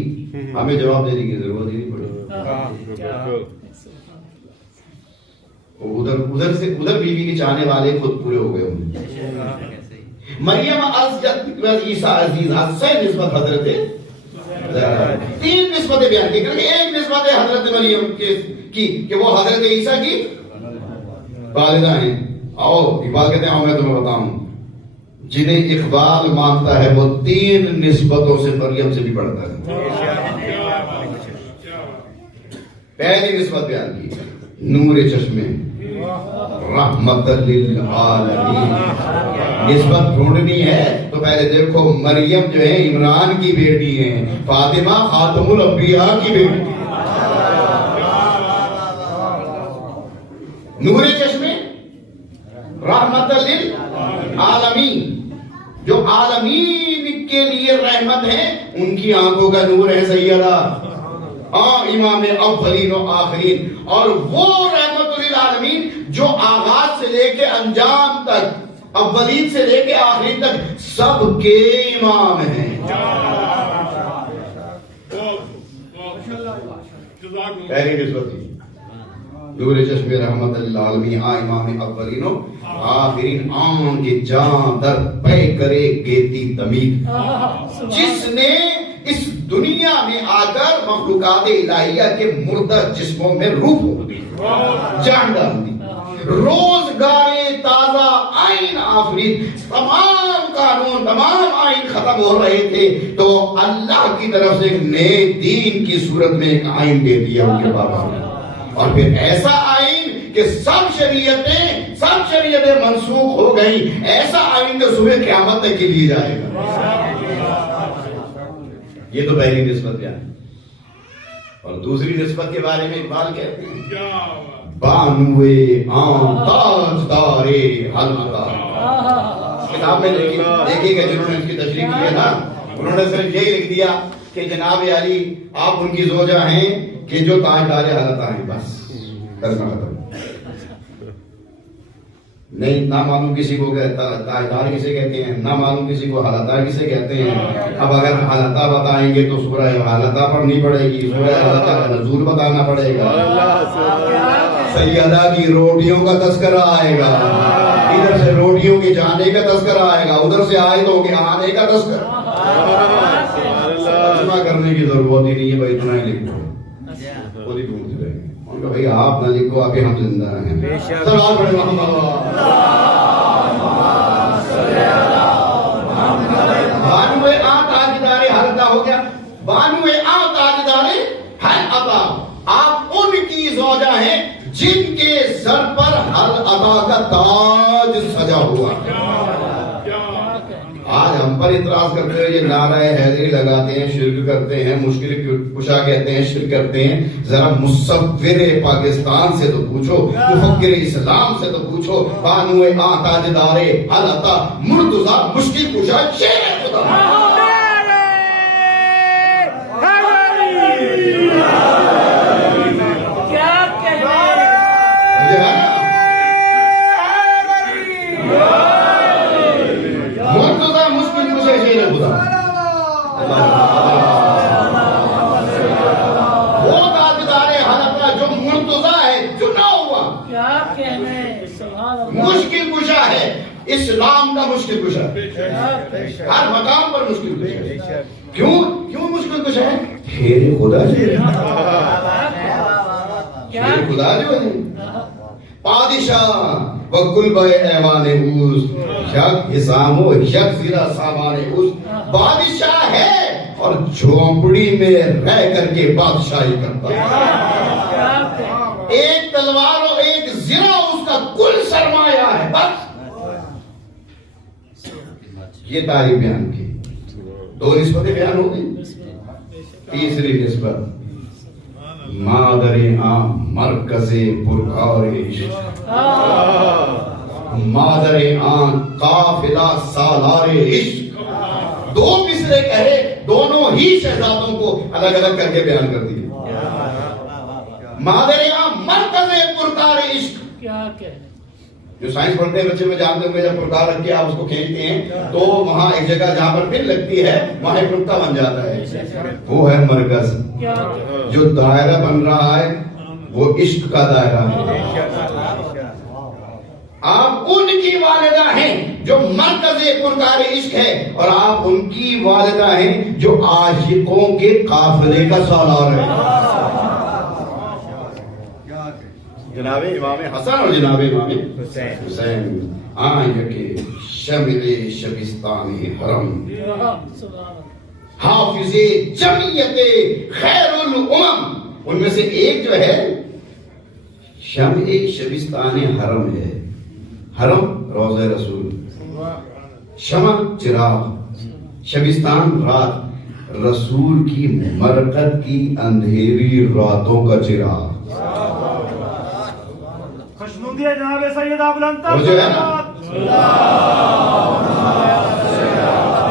ہمیں جواب دینے کی ضرورت ہی نہیں پڑی. ادھر بیوی کے چاہنے والے خود پورے ہو گئے ہوں. مریم از عیسیٰ عزیز از سے نسبت حضرت 3 نسبتیں بیان کی. ایک نسبت ہے حضرت مریم کی کہ وہ حضرت عیسیٰ کی والدہ ہیں. آؤ اقبال کہتے ہیں آؤ میں تمہیں بتاؤں, جنہیں اقبال مانتا ہے وہ 3 نسبتوں سے مریم سے بھی بڑھتا ہے. پہلی نسبت بیان کی نور چشمے رحمت للعالمین. نسبت ڈھونڈنی ہے تو پہلے دیکھو مریم جو ہے عمران کی بیٹی ہیں, فاطمہ خاتم الانبیاء کی بیٹی. نور چشمے رحمت للعالمین, جو عالمین کے لیے رحمت ہے ان کی آنکھوں کا نور ہے سیدہ امام اولین و آخرین. اور وہ رحمت للعالمین جو آغاز سے لے کے انجام تک, اولین سے لے کے آخرین تک سب کے امام ہیں. پہلی نسبت تھی. نور چشم رحمت للعالمین آ امام اولین و آخرین آن کے جان در پے کرے گیتی دمید، جس نے اس دنیا میں آ کر مخلوقات الہیہ کے مردہ جسموں میں روح دی، جان ڈال دی، روزگار تازہ آئین آفرید، تمام قانون تمام آئین ختم ہو رہے تھے تو اللہ کی طرف سے ایک نئے دین کی صورت میں ایک آئین دے دیا ان کے بابا نے، اور پھر ایسا آئین کہ سب شریعتیں منسوخ ہو گئیں، ایسا آئین جو صبح قیامت تک کے لیے جائے گا۔ یہ تو پہلی نسبت بیان ہے، اور دوسری نسبت کے بارے میں اقبال کہتے ہیں بانوے آن تاجدارے حلقہ۔ کتاب میں دیکھیے گا جنہوں نے اس کی تشریح کی ہے نا، انہوں نے صرف یہی لکھ دیا کہ جناب علی آپ ان کی زوجہ ہیں کہ جو تاجدار حلقہ ہیں، بس ترجمہ ختم۔ نہیں نہ معلوم کسی کو تاجدار کسے کہتے ہیں، نہ معلوم کسی کو حلقہ کسے کہتے ہیں۔ اب اگر حلقہ بتائیں گے تو سورہ حلقہ پڑھنی پڑے گی، سورہ حلقہ کا نزول بتانا پڑے گا، سیدہ کی روٹیوں کا تذکرہ آئے گا، ادھر سے روٹیوں کے جانے کا تذکرہ آئے گا، ادھر سے آیتوں کے آنے کا تذکرہ۔ ترجمہ کرنے کی ضرورت ہی نہیں ہے بھائی، اتنا ہی لکھو، خود ہی ڈھونڈتے رہیں گے۔ بھائی آپ نہ لکھو، ابھی ہم زندہ ہیں۔ سلام پڑھیں محمد۔ بانوے آن تاجدار حلقہ ہو گیا، بانوے آن تاجدار حلقہ، آپ ان کی زوجہ ہیں جن کے سر پر حلقہ کا تاج سجا ہوا۔ آج ہم پر اعتراض کرتے ہوئے یہ نعرہ حیدری لگاتے ہیں، شرک کرتے ہیں، مشکل کشا کہتے ہیں، شرک کرتے ہیں۔ ذرا مصور پاکستان سے تو پوچھو، مفکر اسلام سے تو پوچھو، بانوے آن تاجدار حلقہ مرتضی مشکل کشا شیر خدا۔ وہ تاجدار حلقہ جو مرتضی ہے، چنا ہوا، مشکل کشا ہے، اسلام کا مشکل کشا ہے، ہر مقام پر مشکل کشا ہے۔ کیوں مشکل کشا ہے؟ شیر خدا جو ہے، شیر خدا جو ہے، پادشاہ وکل بے ایوان اوس، یک حسام و یک زیرہ سامان اوس، بادشاہ ہے اور جھونپڑی میں رہ کر کے بادشاہی کرتا ہے، ایک تلوار و ایک زرہ اس کا کل سرمایہ ہے، بس۔ یہ تاریخ بیان کی، دو نسبتیں بیان ہو گئی۔ تیسری نسبت مادر عام مرکز پرکار عشق، مادر عام قافلہ سالار عشق۔ دو مصرے کہے، دونوں ہی شہزادوں کو الگ الگ کر کے بیان کر دیے۔ مادر عام مرکز پرکار عشق، جو سائنس پڑھتے ہیں بچے میں جانتے ہوں گے، جب پرکار رکھ کے آپ اس کو کھینچتے ہیں تو وہاں ایک جگہ جہاں پر پن لگتی ہے وہاں ایک نقطہ بن جاتا ہے، وہ ہے مرکز۔ جو دائرہ بن رہا ہے وہ عشق کا دائرہ ہے۔ آپ ان کی والدہ ہیں جو مرکز پرکار عشق ہے، اور آپ ان کی والدہ ہیں جو عاشقوں کے قافلے کا سالار ہے۔ جناب امام حسن اور جناب امام حسین آئیں کہ شمل شبستان حرم، حافظ جمعیت خیر الامم۔ ان میں سے ایک جو ہے شمع شبستان حرم ہے، حرم روضہ رسول، شمع چراغ، شبستان رات، رسول کی مرقد کی اندھیری راتوں کا چراغ۔ خوشنودی ہے جناب سیدہ بلندتر،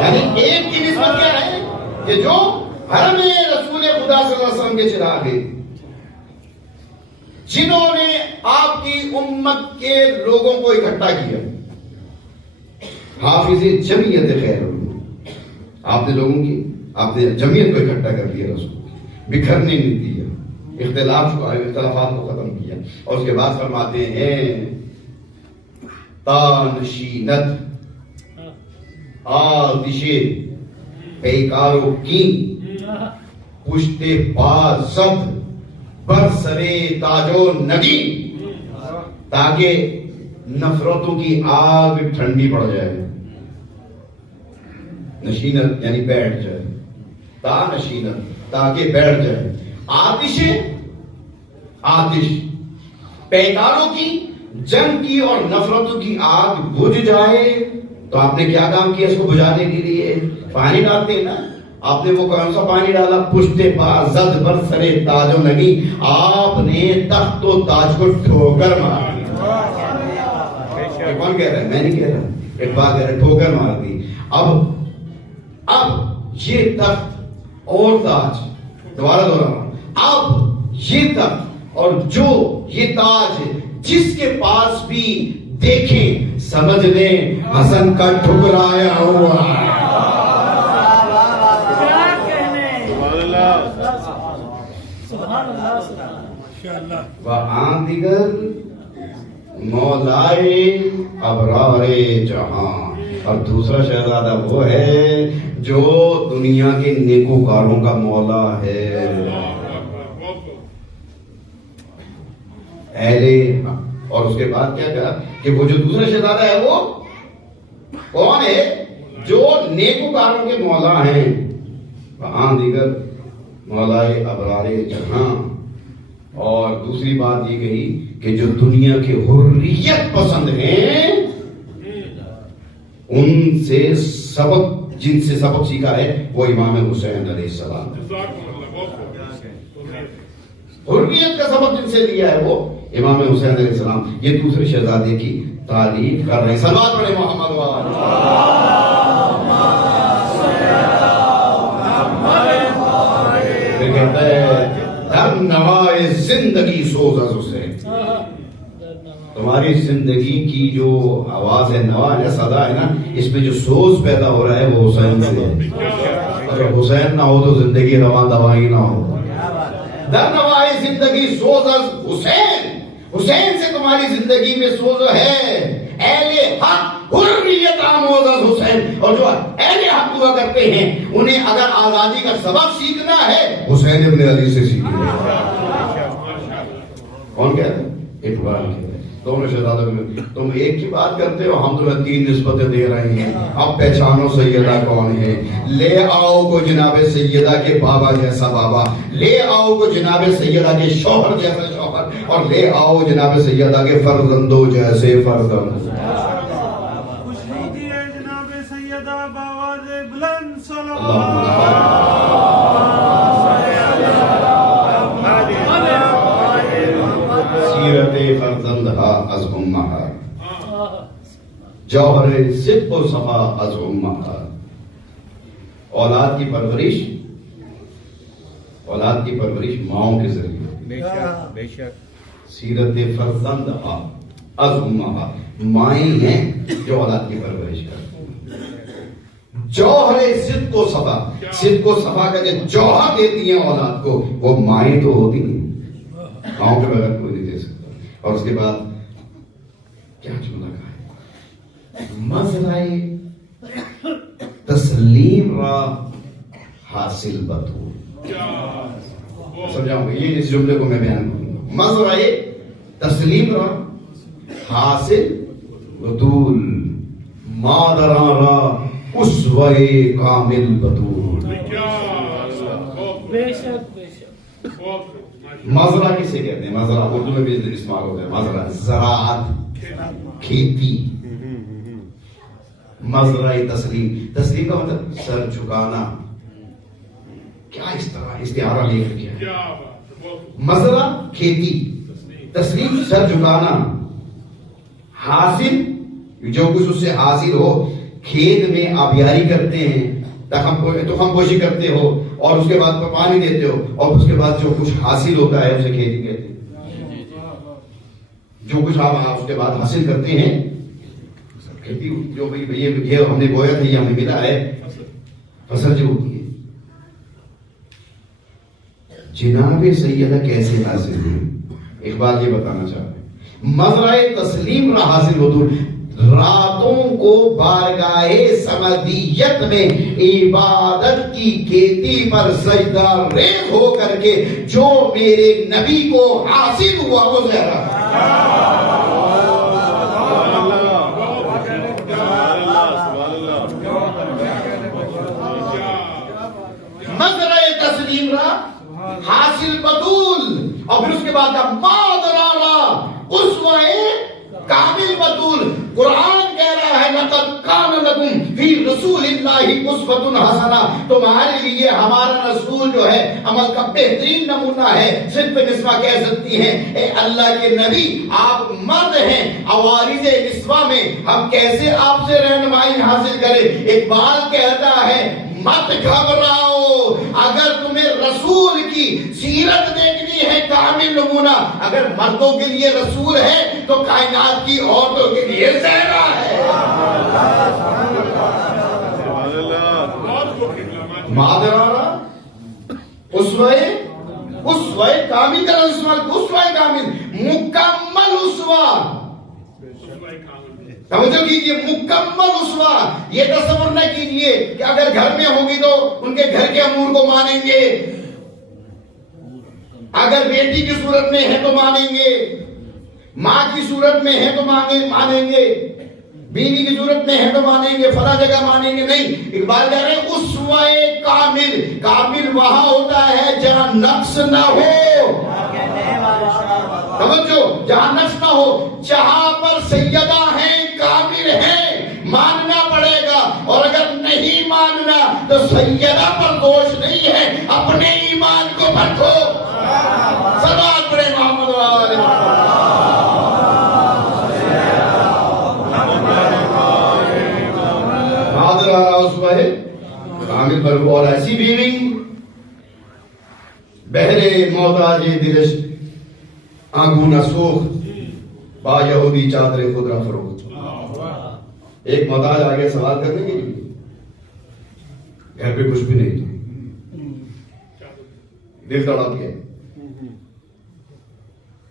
یعنی ایک کی نسبت کیا ہے کہ جو حرم رسول خدا صلی اللہ علیہ وسلم کے چراغ ہیں، جنہوں نے آپ کی امت کے لوگوں کو اکٹھا کیا، حافظ جمعیت خیر الامم، آپ نے لوگوں کی، آپ نے جمعیت کو اکٹھا کر دیا، رسول بکھرنے نہیں دیا، اختلافات کو ختم کیا اور اس کے بعد فرماتے ہیں تانشینت آتش پیکاروں کی پشت پازد برسرے تاج و نگی، تاکہ نفرتوں کی آگ ٹھنڈی پڑ جائے. نشینت یعنی بیٹھ جائے، تا نشینت تاکہ بیٹھ جائے. آتش پیکاروں کی، جنگ کی اور نفرتوں کی آگ بجھ جائے. تو آپ نے کیا کام کیا اس کو بجھانے کے لیے؟ پانی ڈالتے ہیں نا. آپ نے وہ کون سا پانی ڈالا؟ پشت پازد برسرے تاج و نگی. آپ نے تخت و تاج کو ٹھوکر مار دی. کون کہہ رہا ہے؟ میں نہیں کہہ رہا، اقبال کہہ رہا ہے ٹھوکر مار دی. اب یہ تخت اور تاج، دوبارہ دوہراؤں، اب یہ تخت اور جو یہ تاج جس کے پاس بھی دیکھیں سمجھ لیں حسن کا ٹھکرایا ہوا ہے. وہاں دیگر مولائے ابرار جہاں. اور دوسرا شہزادہ وہ ہے جو دنیا کے نیکوکاروں کا مولا ہے. اور اس کے بعد کیا کہا کہ وہ جو دوسرا شہزادہ ہے وہ کون ہے؟ جو نیکوکاروں کے مولا ہیں. وہاں دیگر مولائے ابرار جہاں. اور دوسری بات یہ کہی کہ جو دنیا کے حریت پسند ہیں ان سے سبق، جن سے سبق سیکھا ہے وہ امام حسین علیہ السلام. حریت کا سبق جن سے لیا ہے وہ امام حسین علیہ السلام. یہ دوسرے شہزادے کی تعریف کر رہے ہیں. صلوات پڑھیں محمد پھر کہتا ہے در نوائے زندگی سوز از حسین. تمہاری زندگی کی جو آواز ہے، نوا ہے، صدا ہے نا، اس میں جو سوز پیدا ہو رہا ہے وہ حسین سے ہے. اگر حسین نہ ہو تو زندگی رواں دوائی نہ ہو. در نوائے زندگی سوز از حسین. حسین سے تمہاری زندگی میں سوز ہے. اہل حق حریت آموز از حسین. اور جو اہل حق ہوا کرتے ہیں انہیں اگر آزادی کا سبق سیکھنا ہے حسین ابن علی سے سیکھنا ہے. کون کہتا ہے؟ اقبال کہتا ہے. دونوں شہزادوں میں تم ایک ہی بات کرتے ہو، ہم تمہیں 3 نسبتیں دے رہے ہیں. اب پہچانو سیدہ کون ہے. لے آؤ کو جناب سیدہ کے بابا جیسا بابا، لے آؤ کو جناب سیدہ کے شوہر جیسا شوہر، اور لے آؤ جناب سیدہ کے فرزندوں جیسے فرزند. خوشنودی ہے جناب سیدہ باواز بلند سیرت فرزندہا از امہا، جوہر صدق و صفا از امہا. اولاد کی پرورش ماؤں کے ذریعے. بے شک. سیرت فرزندہا از امہا، مائیں ہیں جو اولاد کی پرورش کرتی. جوہر صدق و صفا، صدق و صفا کا جو جوہر دیتی ہیں اولاد کو وہ مائیں تو ہوتی نہیں، ماؤں کے بغیر کوئی نہیں دے سکتا. اور اس کے بعد کیا جملہ کہا ہے؟ مزرعے تسلیم را حاصل بطول. سمجھاؤں گا یہ اس جملے کو میں بیان کروں گا. مزرعے تسلیم را حاصل بطول، مادران را اسوہ کامل بطول. مزرعہ کسے کہتے ہیں؟ مزرعہ اردو میں بھی استعمال ہوتا ہے. مزرعہ زراعت، کھیتی. مزرعہ تسلیم، تسلیم کا مطلب سر جھکانا. کیا اس طرح استعارہ لے کر کیا ہے؟ مزرعہ کھیتی، تسلیم سر جھکانا. حاصل جو کچھ اس سے حاصل ہو. کھیت میں آبیاری کرتے ہیں، تخم پوشی کرتے ہو اور اس کے بعد پانی دیتے ہو اور اس کے بعد جو کچھ حاصل ہوتا ہے اسے کھیتی کہتے ہیں. جو کچھ آپ اس کے بعد حاصل کرتے ہیں کھیتی. جو یہ ہم نے بویا تھا یہ ہمیں ملا ہے، فصل جو ہوتی ہے. جناب سیدہ کیسے حاصل ہوئی؟ اقبال یہ بتانا چاہتے ہیں مزرعہ تسلیم را حاصل ہو تو راتوں کو بارگاہ سمدیت میں عبادت کی کھیتی پر سجدہ ریز ہو کر کے جو میرے نبی کو حاصل ہوا وہ زہرا مزرعہ تسلیم را حاصل بطول اور پھر اس کے بعد مادرارا اسوہ کامل بطول. قرآن کہہ رہا ہے لقد کان لکم فی رسول اللہ اسوۃ حسنہ، تمہارے لیے ہمارا رسول جو ہے عمل کا بہترین نمونہ ہے. صرف نسوہ کہہ سکتی ہیں اے اللہ کے نبی آپ مرد ہیں، عوارض نسوہ میں ہم کیسے آپ سے رہنمائی حاصل کریں؟ اقبال کہتا ہے مت گھبراؤ، اگر تمہیں رسول کی سیرت دیکھنی ہے کامل نمونہ، اگر مردوں کے لیے رسول ہے تو کائنات کی عورتوں کے لیے زہرا ہے. مادرارا اسوہ کامل کا اسوہ کامل مکمل اسوہ. توجہ کیجئے مکمل اسوہ. یہ تصور نہ کیجئے کہ اگر گھر میں ہوگی تو ان کے گھر کے امور کو مانیں گے، اگر بیٹی کی صورت میں ہے تو مانیں گے، ماں کی صورت میں ہے تو مانیں گے، بیوی کی صورت میں ہے تو مانیں گے، فلاں جگہ مانیں گے. نہیں، اقبال کہہ رہے ہیں اسوہ کامل. کامل وہاں ہوتا ہے جہاں نقص نہ ہو. سمجھو، جہاں نقص نہ ہو. جہاں پر سیدہ ہیں کامل ہیں ماننا پڑے گا، اور اگر نہیں ماننا تو سیدہ پر دوش نہیں ہے، اپنے ایمان کو پرکھو. صلوات پڑھے محمد و آل محمد. حاضر آ رہا اسوہ کامل پر. اور ایسی بیوی بہرے محتاج دلش آنگونا سوخت با یہودی چادر خود را فروخت. ایک محتاج آگے سوال کرنے کے لیے، گھر پہ کچھ بھی نہیں، دل تڑپ گیا،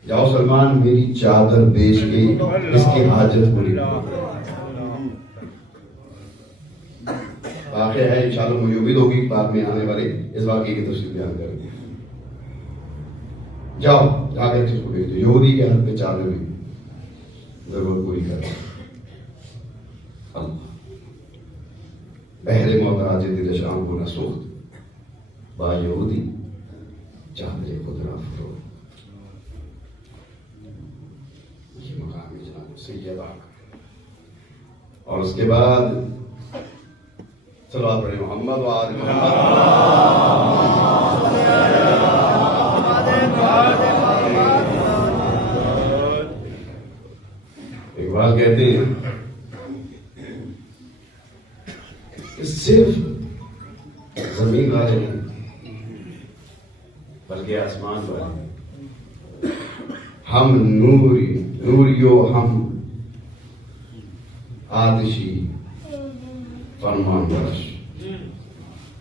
جاؤ سلمان میری چادر بیچ کے اس کی حاجت پوری. واقعہ ہے انشاءاللہ موجود ہوگی بعد میں آنے والے اس واقعے کی تفصیل بیان کریں گے. جاؤ جا کر اس کو بھیج دو. یہودی کے ہاتھ پہ چادر بھی ضرورت پوری کر. بہرے محتاج دل شام کو نہ سوخت با یہودی چادر خود را فروخت. یہ مقام ہے جناب سیدہ. اور اس کے بعد صلوات پڑھیں محمد و آل محمد. اقبال کہتے ہیں کہ صرف زمین والے نہیں بلکہ آسمان والے ہم نوریو ہم آتشی فرمان برش.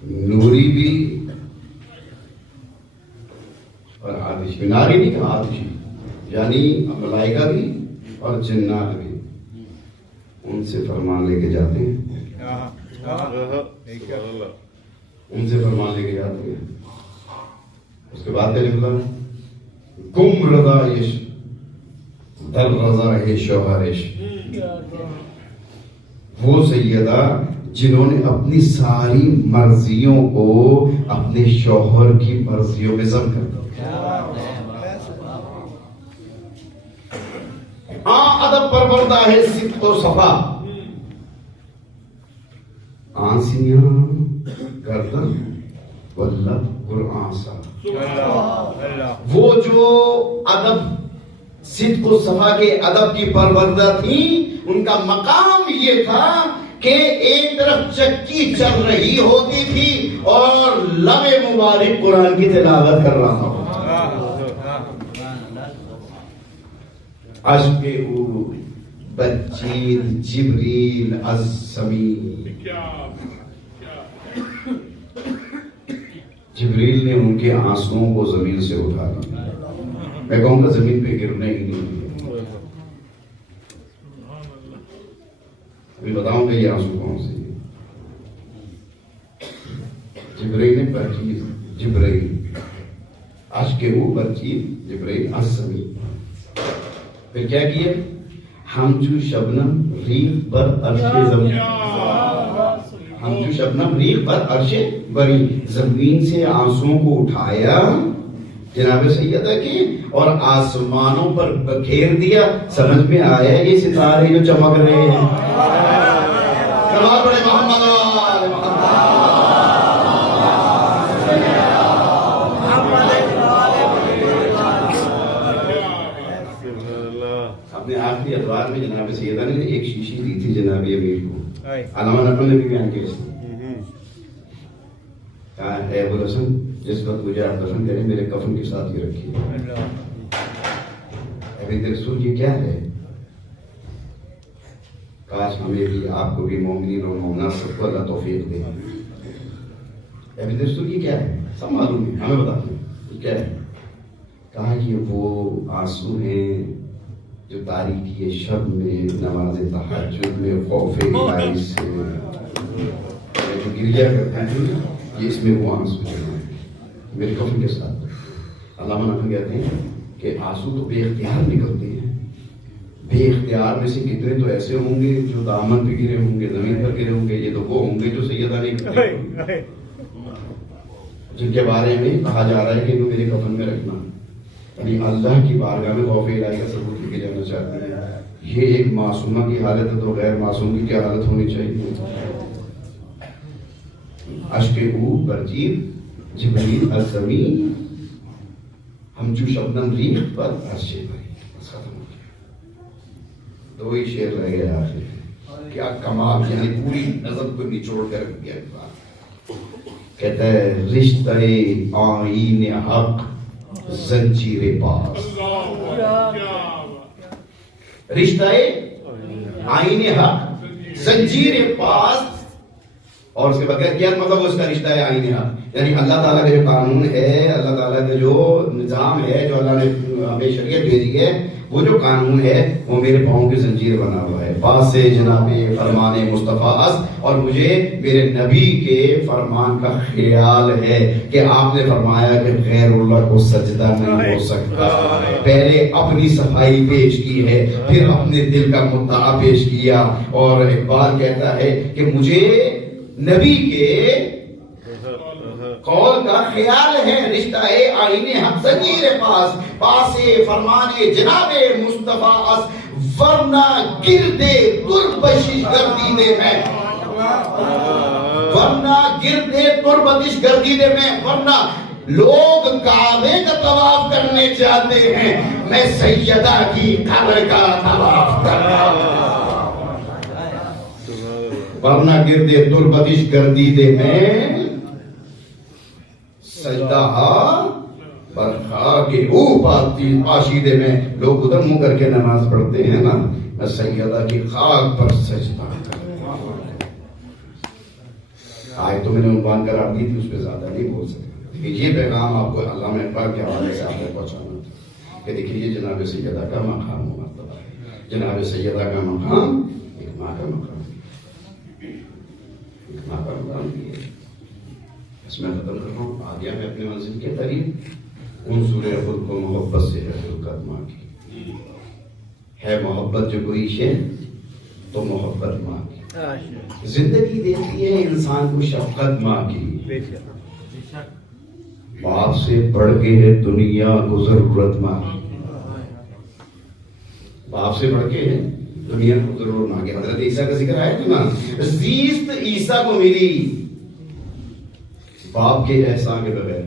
نوری بھی اور آتشی بھی. ناری نہیں کہا آتشی، یعنی ملائکہ بھی اور جنات بھی ان سے فرمان لے کے جاتے ہیں، ان سے فرمان لے کے جاتے ہیں. اس کے بعد کیا نکلا؟ گم رضا عشق در رضا ہے شوہر عشق. وہ سیدہ جنہوں نے اپنی ساری مرضیوں کو اپنے شوہر کی مرضیوں میں ضم کر دیا. ادب پروردہ ہے صدق و صفا، آنسیاں گردن واللب قرآن سا. وہ جو ادب صدق و صفا کے ادب کی پروردہ تھی، ان کا مقام یہ تھا کہ ایک طرف چکی چل رہی ہوتی تھی اور لب مبارک قرآن کی تلاوت کر رہا ہو. عشق او بچید جبریل السمیع. جبریل جبریل نے ان کے آنسوؤں کو زمین سے اٹھا لیا. میں کہوں گا زمین پہ گرنے ہی نہیں. ابھی بتاؤں گا یہ آنسو کون سے. جبریل نے پرچیز جبریل عرش کے اوپر چیز جبریل السمی. پھر کیا کیا؟ ہم جو شبنم ریخ پر عرش زمین، ہم جو شبنم ریخ پر عرش بری، زمین سے آنسوؤں کو اٹھایا جناب سیدہ کے اور آسمانوں پر بکھیر دیا. سمجھ میں آیا یہ ستارے جو چمک رہے ہیں؟ کمال پڑے محمد آل محمد. اپنے آخری ادوار میں جناب سیدہ نے ایک شیشی دی تھی جناب امیر کو. علامہ نقوی نے بھی بیان کیا. کہا ہے ابو الحسن جس وقت مجھے آپ دفن کریں میرے کفن کے ساتھ یہ رکھیے. ابھی رسول یہ کیا ہے؟ کاش ہمیں بھی آپ کو بھی مومنین اور مومنات سب کو اللہ توفیق دے. ابھی رسول یہ کیا ہے؟ سب معلوم ہے، ہمیں بتا دیں یہ کیا ہے. کہا یہ وہ آنسو ہیں جو تاریکی شب میں نماز تہجد میں خوف الہی سے جو گریا کرتے ہیں، یہ اس میں وہ آنسو ہیں میرے کفن کے ساتھ. علامہ نقوی کہتے ہیں کہ آنسو تو بے اختیار نکلتے ہیں. بے اختیار میں سے کتنے تو ایسے ہوں گے جو دامن پہ گرے ہوں گے، زمین پر گرے ہوں گے. یہ تو وہ ہوں گے جو سیدہ نے جن کے بارے میں کہا جا رہا ہے کہ انہوں میرے کفن میں رکھنا. یعنی اللہ کی بارگاہ میں خوف الہی کا ثبوت لے کے جانا چاہتے ہیں. یہ ایک معصومہ کی حالت ہے تو غیر معصوم کی کیا حالت ہونی چاہیے؟ اشک اوپر چیز جبریل الزمین ہم جو شبنم ریخ پر عرش بری. بس ختم ہو گیا. دو ہی شعر رہ گئے آخر. کیا کمال، یعنی پوری نظم کو نچوڑ کر دیا. کہتا ہے رشتہ آئین حق زنجیر پاس. رشتہ آئین حق زنجیر پاس. اور اس کے بغیر کیا مطلب اس کا رشتہ ہے آئین حق؟ یعنی اللہ تعالیٰ کا جو قانون ہے، اللہ تعالیٰ کا جو نظام ہے، جو اللہ نے ہمیں شریعت بھیجی ہے، وہ جو قانون ہے وہ میرے پاؤں کی زنجیر بنا ہوا ہے. پاس سے جناب فرمان مصطفیٰ اور مجھے میرے نبی کے فرمان کا خیال ہے کہ آپ نے فرمایا کہ غیر اللہ کو سجدہ نہیں ہو سکتا. پہلے اپنی صفائی پیش کی ہے، پھر اپنے دل کا مدعا پیش کیا. اور اقبال کہتا ہے کہ مجھے نبی کے قول کا خیال ہے. رشتہ آئین حق زنجیر پاس، پاس فرمانے جناب مصطفیٰ اس، ورنہ گردے تربشش گردیدے میں، ورنہ گردے تربشش گردیدے میں، ورنہ لوگ کعبے کا طواف کرنے چاہتے ہیں، میں سیدہ کی قبر کا طواف کرتا ہوں. ورنہ گردے تربشش گردیدے میں سجدہ پر خاک اوپر پاشیدے میں. لوگ ادھر منہ کر کے نماز پڑھتے ہیں نا، میں سیدہ کی خاک پر سجدہ کرتا ہوں. آج تو میں نے عنوان قرار دی تھی، اس پہ زیادہ نہیں بول سکتا. یہ پیغام آپ کو علامہ اقبال کے حوالے سے آپ نے پہنچانا تھا کہ دیکھیے یہ جناب سیدہ کا مقام و مرتبہ ہے. جناب سیدہ کا مقام ایک ماں کا مقام ہے، ایک ماں کا مقام بھی ہے. اس میں ختم کر رہا ہوں. آگیا میں اپنے منزل کے قریب ان سورہ خود کو محبت سے ہے خلقت ماں کی ہے. محبت جو کوئی شے تو محبت ماں کی. زندگی دیتی ہے انسان کو شفقت ماں کی. باپ سے بڑھ کے ہے دنیا کو ضرورت ماں کی. باپ سے بڑھ کے ہے دنیا کو ضرورت ماں کی. حضرت عیسیٰ کا ذکر آیا تھا نا، زیست عیسیٰ کو ملی باپ کے احسان کے بغیر.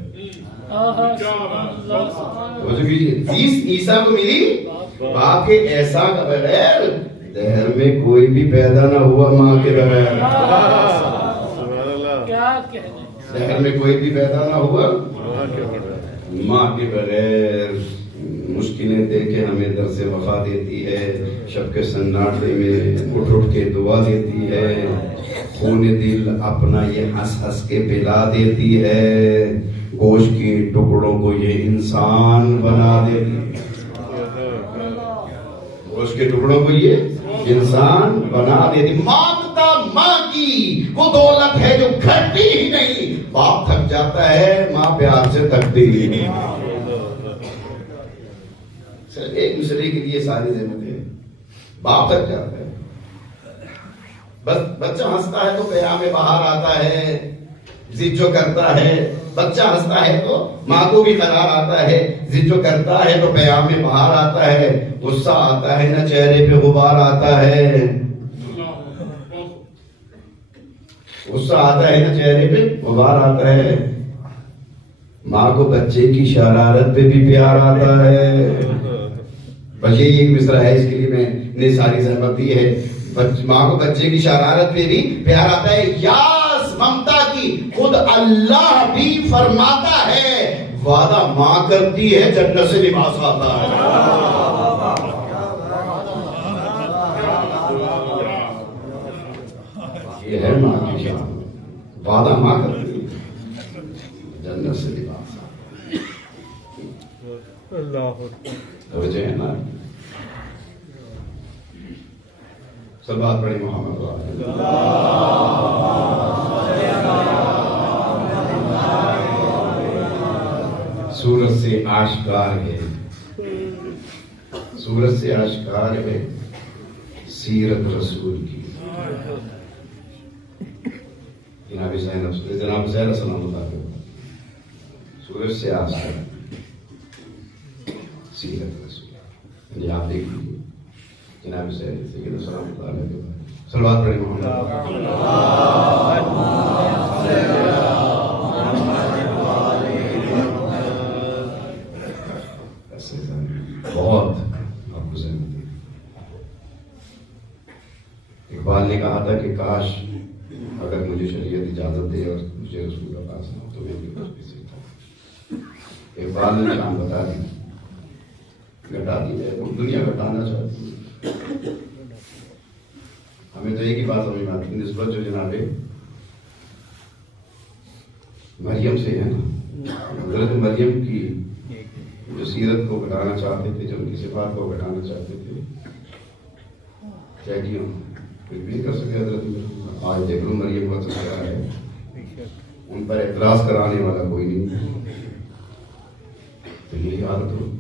زیست عیسیٰ کو ملی باپ کے احسان کے بغیر. دہر میں کوئی بھی پیدا نہ ہوا ماں کے بغیر. دہر میں کوئی بھی پیدا نہ ہوا ماں کے بغیر. مشکلیں دے کے ہمیں در سے وفا دیتی ہے، شب کے سناٹے میں اٹھ اٹھ کے دعا دیتی ہے، خون دل اپنا یہ ہنس ہنس کے پلا دیتی ہے، گوشت کے ٹکڑوں کو یہ انسان بنا دیتی ہے، گوشت کے ٹکڑوں کو یہ انسان بنا دیتی۔ مانگتا ماں کی وہ دولت ہے جو گھٹتی ہی نہیں، باپ تھک جاتا ہے ماں پیار سے تھکتی ہی نہیں۔ صرف ایک دوسرے کے لیے ساری زحمتیں، باپ تک جاتا ہے، بس بچہ ہنستا ہے تو پیام بہار آتا ہے، ضد جو کرتا ہے، بچہ ہنستا ہے تو ماں کو بھی قرار آتا ہے، ضد جو کرتا ہے تو پیام بہار آتا ہے، غصہ آتا ہے نہ چہرے پہ غبار آتا ہے، غصہ آتا ہے نہ چہرے پہ غبار آتا ہے، ماں کو بچے کی شرارت پہ بھی پیار آتا ہے۔ بس یہی ایک مصرع ہے، اس کے لیے میں نے ساری زحمت دی ہے، ماں کو بچے کی شرارت پہ بھی پیار آتا ہے۔ یاس ممتا کی خود اللہ بھی فرماتا ہے، وعدہ ماں کرتی ہے جنت سے لباس آتا ہے۔ یہ ہے ماں کی شان، وعدہ ماں کرتی ہے جنت سے لباس آتا ہے۔ اللہ توجہ ہے نا، سب بات پڑھی محمد سورت سے آشکار ہے، سورت سے آشکار ہے سیرت رسول کی۔ جناب زہرا سلام اللہ علیہ، سورت سے آشکار سیرت رسول، یعنی آپ دیکھ لیجیے جناب سید السلام اللہ علیہ صلوات پڑھیں محمد بہت آپ کو زحمت دی۔ اقبال نے کہا تھا کہ کاش اگر مجھے شریعت اجازت دے اور مجھے رسول کا پاس نہ ہو تو میں بھی کچھ بھی سیکھتا۔ اقبال نے شان بتا دی، گھٹا دی ہے، دنیا گھٹانا چاہتی ہے۔ ہمیں تو ایک ہی بات سمجھ میں آتی ہے، نسبت جو جناب مریم سے ہے نا، حضرت مریم کی جو سیرت کو گھٹانا چاہتے تھے، جو ان کی صفات کو گھٹانا چاہتے تھے، کیا کیا کچھ بھی نہیں کر سکے حضرت مریم۔ آج دیکھ لو مریم کا تذکرہ ہے، ان پر اعتراض کرانے والا کوئی نہیں، تو یہی حالت ہو۔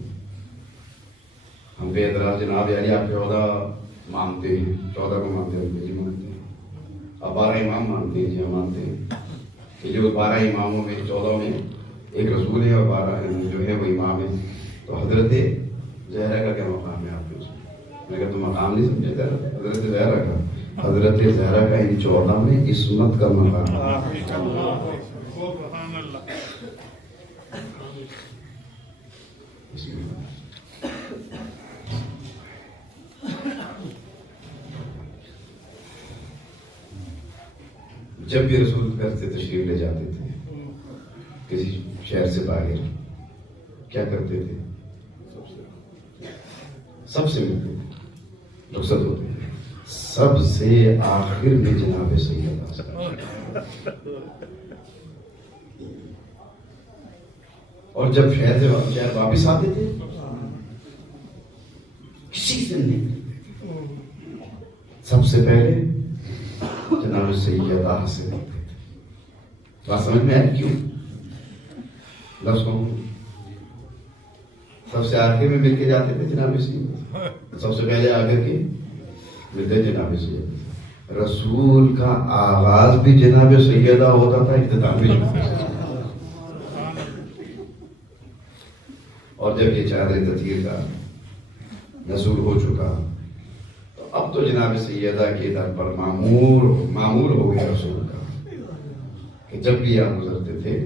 ہم پہ اعتراض جناب یعنی آپ 14 مانتے ہیں، 14 کو مانتے ہیں، نہیں مانتے ہیں، آپ 12 امام مانتے ہیں، جی ہم مانتے ہیں کہ جو 12 اماموں میں 14 میں ایک رسول ہے اور 12 جو ہے وہ امام ہے، تو حضرت زہرا کا کیا مقام ہے آپ کے اس میں؟ میں کہا تو مقام نہیں سمجھے حضرت زہرا کا، حضرت زہرا کا ان 14 میں عصمت کا مقام ہے۔ جب بھی رسول گھر سے تشریف لے جاتے تھے کسی شہر سے باہر، کیا کرتے تھے؟ سب سے ملتے تھے، رخصت ہوتے تھے، سب سے آخر میں جناب سیدہ، اور جب شہر سے واپس آتے تھے کسی سے نہیں، سب سے پہلے جناب سیدہ سے دیکھتے تھے۔ بات سمجھ میں آئی کیوں؟ لفظ کہوں، سب سے آخر میں مل کے جاتے تھے جناب سیدہ، سب سے پہلے آخر کے ملتے جناب سیدہ۔ رسول کا آغاز بھی جناب سیدہ ہوتا تھا، اختتام بھی جناب سیدہ۔ اور جب یہ چادر تطہیر کا نزول ہو چکا تو اب تو جناب سیدہ کے در پر معمور ہو گیا رسول کا کہ جب بھی آپ گزرتے تھے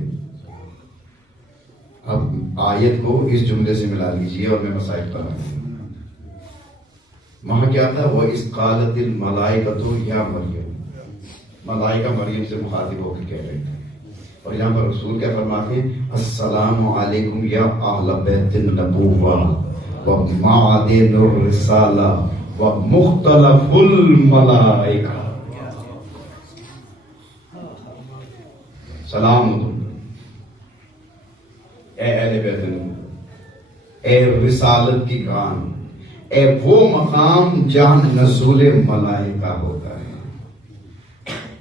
اب آیت کو اس جملے سے ملا لیجئے اور میں مسائل پر آتا ہوں۔ وہاں کیا تھا؟ وہ اس قالت الملائکۃ یا مریم، ملائکہ مریم سے مخاطب ہو کے کہہ رہے تھے، اور یہاں پر رسول کیا فرماتے ہیں؟ السلام علیکم یا اہل بیت النبوہ، ومعدن الرسالہ ومختلف الملائکہ. سلام اے اہل بیت نبوت، اے رسالت کی کان، اے وہ مقام جہاں نزول ملائکہ ہوتا ہے.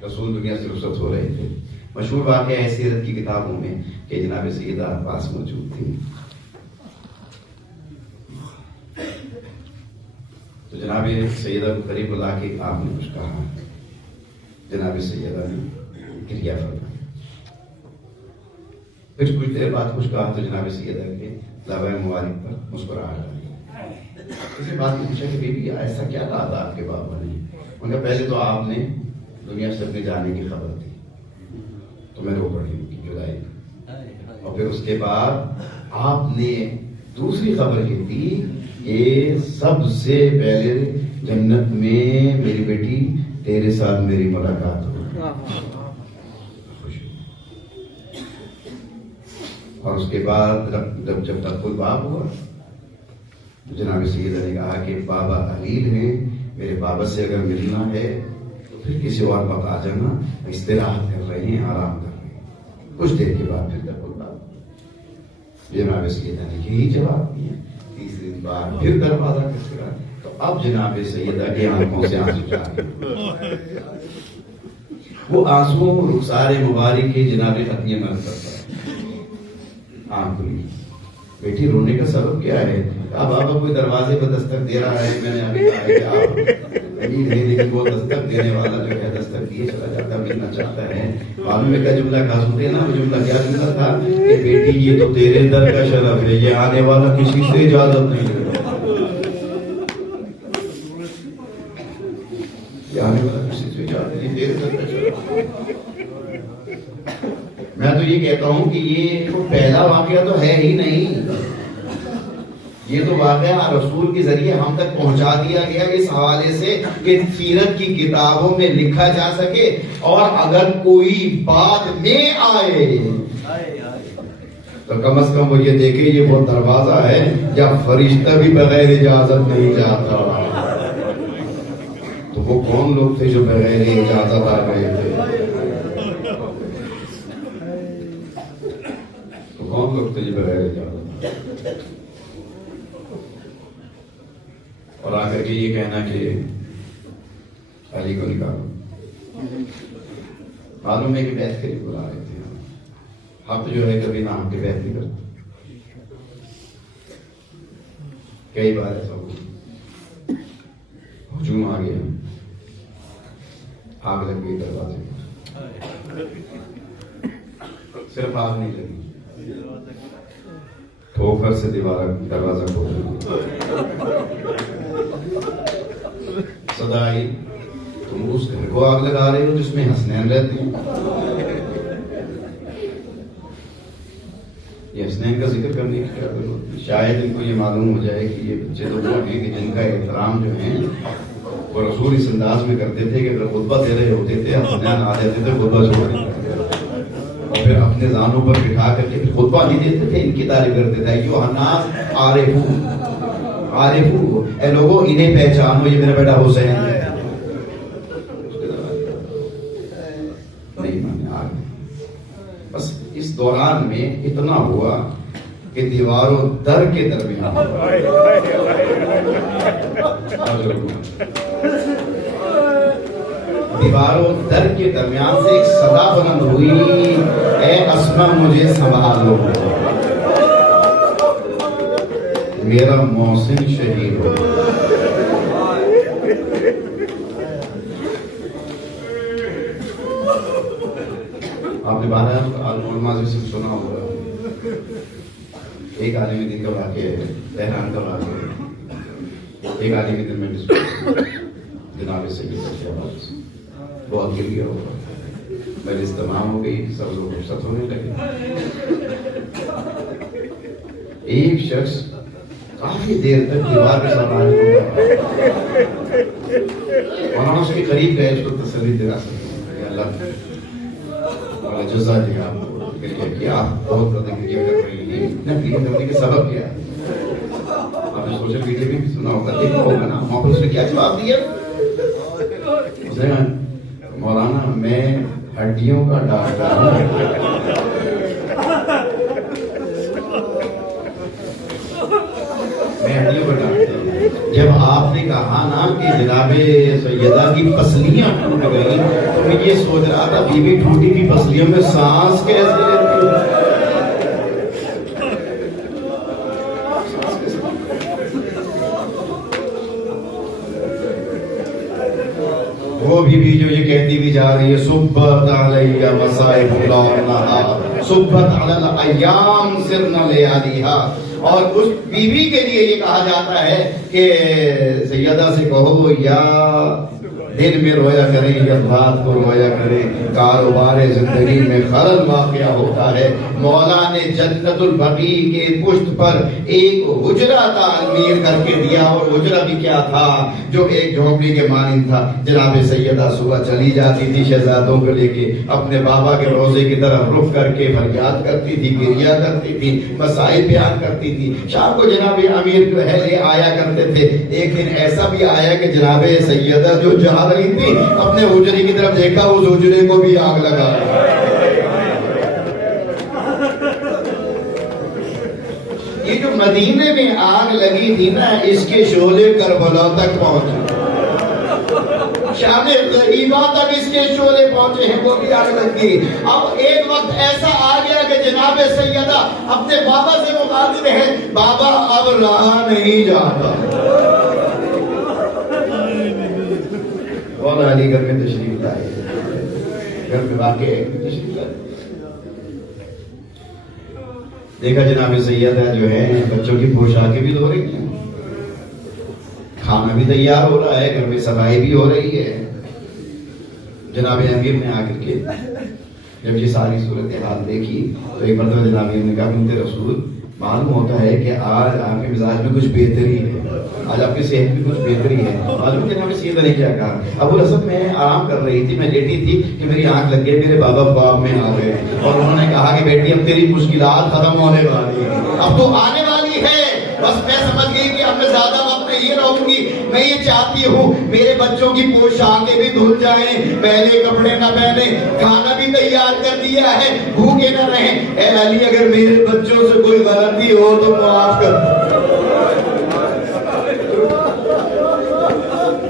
رسول دنیا سے رخصت ہو رہے تھے. مشہور واقعہ ہے سیرت کی کتابوں میں کہ جناب سیدہ پاس موجود تھی. تو جناب سیدہ کو قریب بلا کے آپ نے کچھ کہا. جناب سیدہ نے کریا فرمایا. پھر کچھ دیر بعد کچھ کہا تو جناب سیدہ کے لبۂ مبارک پر مسکراہٹ آئی. کسی بات نے پوچھا کہ بی بی ایسا کیا کہا تھا آپ کے بابا نے؟ ان کا پہلے تو آپ نے دنیا سے اپنے جانے کی خبر دی تو میں رو پڑی ان کی جدائی، اور پھر اس کے بعد آپ نے دوسری خبر یہ دی کہ سب سے پہلے جنت میں میری بیٹی تیرے ساتھ میری ملاقات ہو. اور اس کے بعد جب تک باب ہوا تو جناب سیدہ نے کہا کہ بابا علیل ہیں، میرے بابا سے اگر ملنا ہے تو پھر کسی اور وقت آ جانا، استراحت کر رہے ہیں، آرام کر رہے ہیں. کچھ دیر کے بعد پھر جناب سیدہ نے یہی جواب دیا. تیسری بار پھر دروازہ کھٹکا تو اب جناب سیدہ کی آنکھوں سے آنسو جارے. وہ آنسو رخسار مبارک کے جناب ختیہ نہ کرتا. آنکھ کھلی. بیٹی رونے کا سبب کیا ہے؟ اب بابا کوئی دروازے پر دستک دے رہا ہے، میں نے ابھی کہا کہ آپ نہیں، لیکن وہ دستک دینے والا جو ہے دستک دیے چلا جاتا، ملنا چاہتا ہے. معلوم ہے کیا جملہ کہا سنتے نا؟ وہ جملہ کیا جملہ تھا کہ بیٹی یہ تو تیرے در کا شرف ہے، یہ آنے والا کسی سے اجازت نہیں لیتا. یہ آنے والا کسی سے اجازت نہیں، تیرے در کا شرف. میں تو یہ کہتا ہوں کہ یہ تو پہلا واقعہ تو ہے ہی نہیں، یہ تو واقعہ رسول کے ذریعے ہم تک پہنچا دیا گیا اس حوالے سے کہ سیرت کی کتابوں میں لکھا جا سکے، اور اگر کوئی بعد میں آئے تو کم از کم وہ یہ دیکھے یہ وہ دروازہ ہے جہاں فرشتہ بھی بغیر اجازت نہیں جاتا. تو وہ کون لوگ تھے جو بغیر اجازت آ گئے تھے؟ کون لوگ تھے جو بغیر اجازت؟ اور آ کر کے یہ کہنا کہ علی کو نکالو. معلوم ہے کہ بیعت کے لیے بلا رہے تھے. حق جو ہے کبھی نہ حق کی بیعت نہیں کرتا. کئی بار ایسا ہوا ہجوم آ گیا، آگ لگ گئی دروازے پر. صرف آگ نہیں لگی، ٹھوکر سے دروازہ کھول. صدا آئی تم اس گھر کو آگ لگا رہے ہو جس میں حسنین رہتے ہیں. یہ حسنین کا ذکر کرنے کی کیا ضرورت ہے؟ شاید ان کو یہ معلوم ہو جائے کہ یہ بچے تو وہ ہیں کہ جن کا احترام جو ہے وہ رسول اس انداز میں کرتے تھے کہ اگر خطبہ دے رہے ہوتے تھے حسنین آ جاتے تھے خطبہ چھوڑ دیتے اور پھر اپنے زانوں پر بٹھا کر کے پھر خطبہ نہیں دیتے تھے، ان کی تعریف کرتے تھے. یو الناس عارفون عارفون، اے لوگوں انہیں پہچانو، یہ میرا بیٹا حسین ہے. نہیں مانے آگے. بس اس دوران میں اتنا ہوا کہ دیوار و در کے درمیان دیوار و در کے درمیان سے ایک صدا بلند ہوئی، اے اسما مجھے سنبھال لو، میرا محسن شہید ہو. آپ نے بارہ علماء سے سنا ہوگا. ایک عالم دین کا واقعہ ہے، تہران کا واقعہ ہے. ایک عالم دین میں جناب سید شہباز بہت گر گیا ہوگا. مجلس تمام ہو گئی، سب لوگ رخصت ہونے لگے. ایک شخص کافی دیر تک دیوار کے سامنے اور اس کے قریب گئے، اس کو تسلی دلا سکتے اللہ جزا دے آپ کو کہ آپ بہت زیادہ کر رہی ہیں. اتنا کرنے کے سبب کیا ہے؟ آپ نے سوشل میڈیا میں بھی سنا ہوگا، دیکھا ہوگا نا، وہاں پر اس نے کیا جواب دیا؟ مولانا میں ہڈیوں کا ڈاکٹر ہوں۔ میں ہڈیوں کا ڈاکٹر ہوں۔ جب آپ نے کہا نا کہ جناب سیدہ کی پسلیاں ٹوٹ گئی تو میں یہ سوچ رہا تھا بیوی ٹوٹی ہوئی پسلیوں میں سانس کیسے لیتی ہے؟ وہ بھی جو یہ کہتی بھی جا رہی ہے صبحت علیہ مصائب اللہ صبحت علی الایام سرنا لیالیہا، اور اس بیوی کے لیے یہ کہا جاتا ہے کہ سیدہ سے کہو یا دن میں رویا کریں یا رات کو رویا کریں، کاروبار زندگی میں خلل واقع ہوتا ہے۔ مولا نے جنت البقیع کے پشت پر ایک حجرہ تعمیر کر کے دیا، اور حجرہ بھی کیا تھا؟ جو ایک جھونپڑی کے مانند تھا۔ جناب سیدہ صبح چلی جاتی تھی شہزادوں کو لے کے، اپنے بابا کے روضے کی طرف رخ کر کے فریاد کرتی تھی، گریہ کرتی تھی، مسائل بیان کرتی تھی۔ شام کو جناب امیر جو ہے لے آیا کرتے تھے۔ ایک دن ایسا بھی آیا کہ جناب سیدہ جو جا رہی تھی اپنے حجرے کی طرف دیکھا، اس حجرے کو بھی آگ لگا۔ یہ جو مدینے میں آگ لگی تھی نا، اس کے شعلے کربلا تک پہنچے، شام غریبہ تک اس کے شعلے پہنچے ہیں، وہ بھی آگ لگ گئی۔ اب ایک وقت ایسا آ گیا کہ جناب سیدہ اپنے بابا سے مخاطب ہے، بابا اب رہا نہیں جاتا۔ مولا علی گھر میں تشریف لائے، گھر میں واقع ہے تشریف لائے، دیکھا جناب سیدہ جو ہے بچوں کی پوشاکیں بھی دھو رہی ہیں، کھانا بھی تیار ہو رہا ہے، گھر میں صفائی بھی ہو رہی ہے۔ جناب امیر نے آ کر کے جب یہ ساری صورتحال دیکھی تو ایک مرتبہ جناب امیر نے کہا کہ رسول معلوم ہوتا ہے کہ آج آپ کے مزاج میں کچھ بہتری ہے، آج آپ کی صحت میں کچھ بہتری ہے۔ معلوم جناب سیدہ نے کیا کہا؟ ابو الحسن میں آرام کر رہی تھی، میں لیٹی تھی کہ میری آنکھ لگ گئی، میرے بابا خواب میں آ گئے اور انہوں نے کہا کہ بیٹی اب تیری مشکلات ختم ہونے والی ہیں، اب تو آنے والی ہے۔ بس میں سمجھ گئی کہ اب میں زیادہ وقت نہیں رہوں گی، میں یہ چاہتی ہوں میرے بچوں کی پوشاکیں بھی دھل جائیں، پہلے کپڑے نہ پہنے، کھانا بھی تیار کر دیا ہے، بھوکے نہ رہیں۔ اے علی اگر میرے بچوں سے کوئی غلطی ہو تو معاف کر۔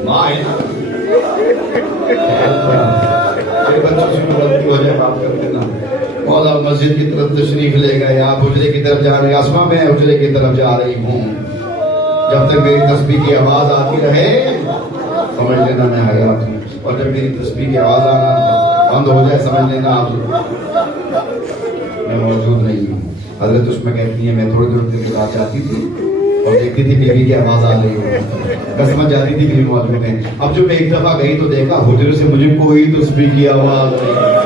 ماں ہے نا، میرے بچوں سے کوئی غلطی ہو جائے معاف کر دینا۔ مولا مسجد کی طرف تشریف لے گئے، آپ حجرے کی طرف جا رہے ہیں، اسما میں حجرے کی طرف جا رہی ہوں، جب تک میری تسبیح کی آواز آتی رہے سمجھ لینا میں حیات ہوں، اور جب میری تسبیح کی آواز آنا بند ہو جائے سمجھ لینا آپ میں موجود نہیں ہوں۔ حضرت اس میں کہتی ہیں میں تھوڑی دیر کے بعد جاتی تھی اور دیکھتی تھی بیوی کی آواز آ رہی ہو، میں سمجھ جاتی تھی بیوی موجود ہے۔ اب جب میں ایک دفعہ گئی تو دیکھا حجرے سے مجھے کوئی تسبیح کی آواز نہیں،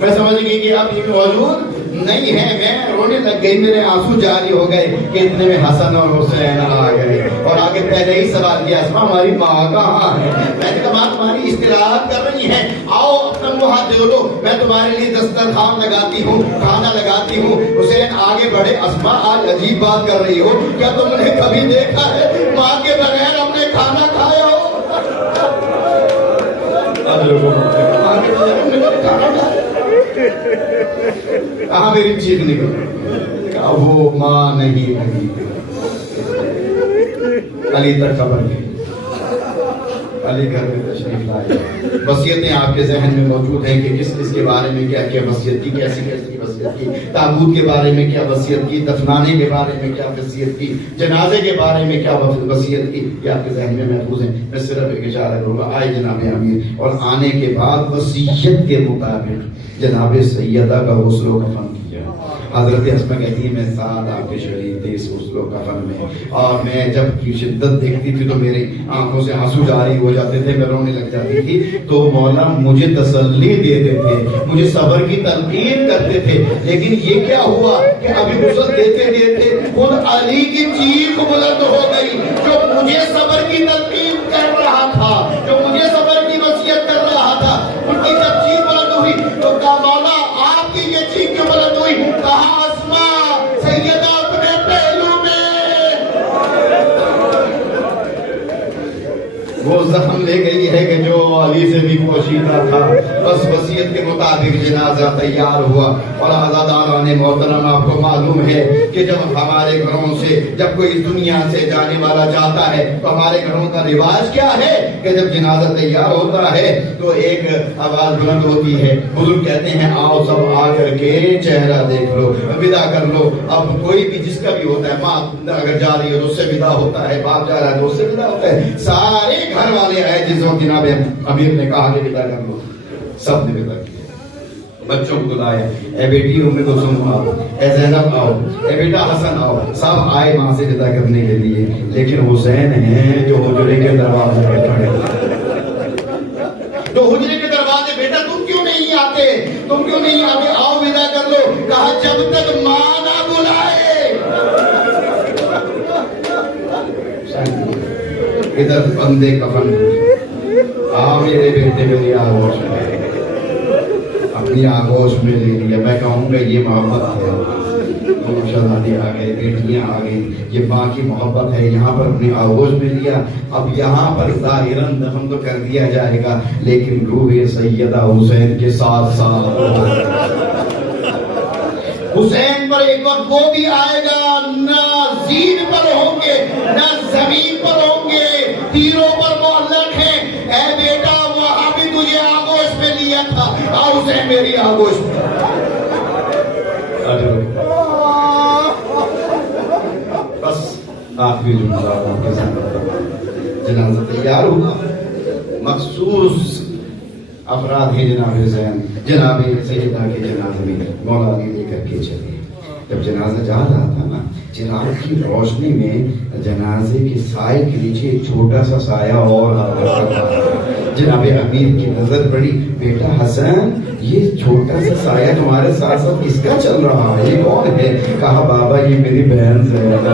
میں سمجھ گئی کہ اب یہ موجود نہیں ہے۔ میں رونے لگ گئی، میرے آنسو جاری ہو گئے کہ اتنے میں حسن اور حسین آ گئے، اور آگے پہلے ہی سوال کیا اسما ہماری ماں کہاں ہے؟ میں نے کہا تمہاری استراحت کر رہی ہے، آؤ اپنا منہ ہاتھ دھو لو، میں تمہارے لیے دسترخوان لگاتی ہوں، کھانا لگاتی ہوں۔ حسین آگے بڑھے، اسما آج عجیب بات کر رہی ہو، کیا تم نے کبھی دیکھا ہے ماں کے بغیر ہم نے کھانا کھایا ہو؟ کہاں میری چیز نکل، وہ ماں نہیں لگی، علی تک خبر گئی، علی گھر میں تشریف لائے۔ وصیتیں آپ کے ذہن میں موجود ہیں کہ کس کس کے بارے میں کیا کیا وصیت کی، کیسی کیسی وصیت کی، تابوت کے بارے میں کیا وصیت کی، دفنانے کے بارے میں کیا وصیت کی، جنازے کے بارے میں کیا وصیت کی، یہ آپ کے ذہن میں محفوظ ہیں۔ میں صرف ایک اشارہ کروں گا، آئے جناب امیر، اور آنے کے بعد وصیت کے مطابق جناب سیدہ کا غسل و کفن کیا۔ حضرت اسما کہتی ہے میں ساتھ آپ کے شریک تھے اس غسل و کفن میں، اور میں جب کی شدت دیکھتی تھی تو میری آنکھوں سے آنسو جاری ہو جاتے تھے، میں رونے لگ جاتی تھی، تو مولا مجھے تسلی دیتے تھے، مجھے صبر کی تلقین کرتے تھے۔ لیکن یہ کیا ہوا کہ ابھی غسل دیتے دیتے خود علی کی چیخ بلند ہو گئی، جو مجھے صبر کی تلقین کر رہا تھا، جو مجھے صبر کی وصیت کر رہا تھا، ان کی جب چیخ بلند ہوئی تو کہا مولا آپ کی یہ چیخ کیوں بلند ہوئی؟ کہا اسما سیدہ اپنے پہلو میں وہ زخم لے گئی ہے کہ جو علی سے بھی پوشیدہ تھا. بس وصیت کے مطابق جنازہ تیار ہوا. اور عزاداران محترم آپ کو معلوم ہے کہ جب ہمارے گھروں سے جب کوئی اس دنیا سے جانے والا جاتا ہے تو ہمارے گھروں کا رواج کیا ہے کہ جب جنازہ تیار ہوتا ہے تو ایک آواز بلند ہوتی ہے. بزرگ کہتے ہیں آؤ سب آ کر کے چہرہ دیکھ لو, ودا کر لو. اب کوئی بھی جس کا بھی ہوتا ہے, ماں اگر جا رہی ہے تو اس سے ودا ہوتا ہے, باپ جا رہا ہے تو اس سے ودا ہوتا ہے. سارے گھر والے آئے جس وقت جناب امیر نے کہا کہ ودا کر لو, سب نے ودا کیا. بچوں کو بلایا, اے بیٹی ام کلثوم آؤ, اے زینب آؤ, اے بیٹا حسن آؤ. سب آئے ماں سے ودا کرنے کے لیے. لیکن حسین ہیں جو حجرے کے دروازے پہ کھڑے, تو حجرے کے دروازے, بیٹا تم کیوں نہیں آتے, تم کیوں نہیں آتے, آؤ ودا کر لو. کہا جب تک ماں نہ بلائے. ادھر بندے کفن, آ میرے بیٹے میری آغوش میں, اپنی آغوش میں لے لیا. میں کہوں گا یہ محبت ہے. شہزادے آ گئے, بیٹیاں آ گئی, یہ ماں کی محبت ہے. یہاں پر اپنی آغوش میں لیا. اب یہاں پر ظاہراً دفن تو کر دیا جائے گا لیکن روح سیدہ حسین کے ساتھ ساتھ حسین پر ایک وقت وہ بھی آئے گا, نہ زین پر ہوں گے نہ زمین پر ہوں گے, تیروں پر معلق ہیں. اے بیٹا وہاں بھی تجھے آغوش میں لیا تھا, آ حسین میری آغوش میں. بس آخری جملہ آپ کے ساتھ, جنازہ تیار ہوا. مخصوص افراد ہیں جناب حسین, جناب سیدہ کے جنازے میں مولا علی لے کر کے چلے. جب جنازہ جا رہا تھا نا, چراغ کی روشنی میں جنازے کے سائے کے نیچے ایک چھوٹا سا سایہ اور جناب امیر کی نظر پڑی. بیٹا حسن, یہ چھوٹا سا سایہ تمہارے ساتھ ساتھ کس کا چل رہا ہے, یہ کون ہے؟ کہا بابا یہ میری بہن زینب,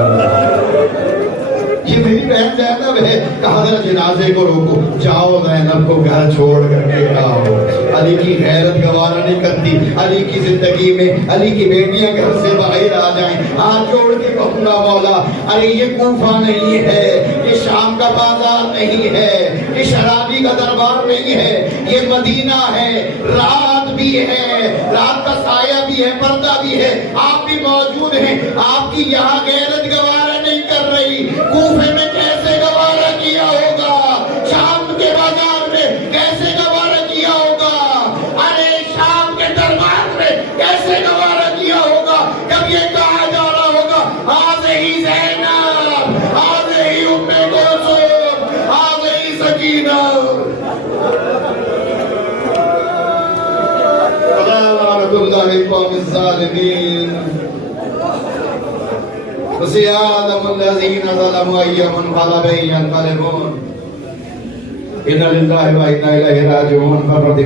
یہ میری بہن زینب ہے. کہا ذرا جنازے کو روکو, جاؤ زینب کو گھر چھوڑ کر کے آؤ. علی کی غیرت گوارا نہیں کرتی, علی کی زندگی میں علی کی بیٹیاں گھر سے باہر آ جائیں. ہاتھ جوڑ کے کہوں گا مولا, ارے یہ کوفہ نہیں ہے, یہ شام کا بازار نہیں ہے, یہ شرابی کا دربار نہیں ہے, یہ مدینہ ہے. رات بھی ہے, رات کا سایہ بھی ہے, پردہ بھی ہے, آپ بھی موجود ہیں. آپ کی یہاں غیرت گوارا نہیں کر رہی, کوفے میں کیسے گوارا کیا ہوگا, شام کے بازار میں کیسے گوارا کیا ہوگا, ارے شام کے دربار میں کیسے گوارا کیا ہوگا. جب یہ کہا جا رہا ہوگا ہی زینب, ہی ام کلثوم, ہی سکینہ, لعنت اللہ قوم الظالمین, وسيعلم الذين ظلموا أي منقلب ينقلبون. إنا لله وإنا إليه راجعون.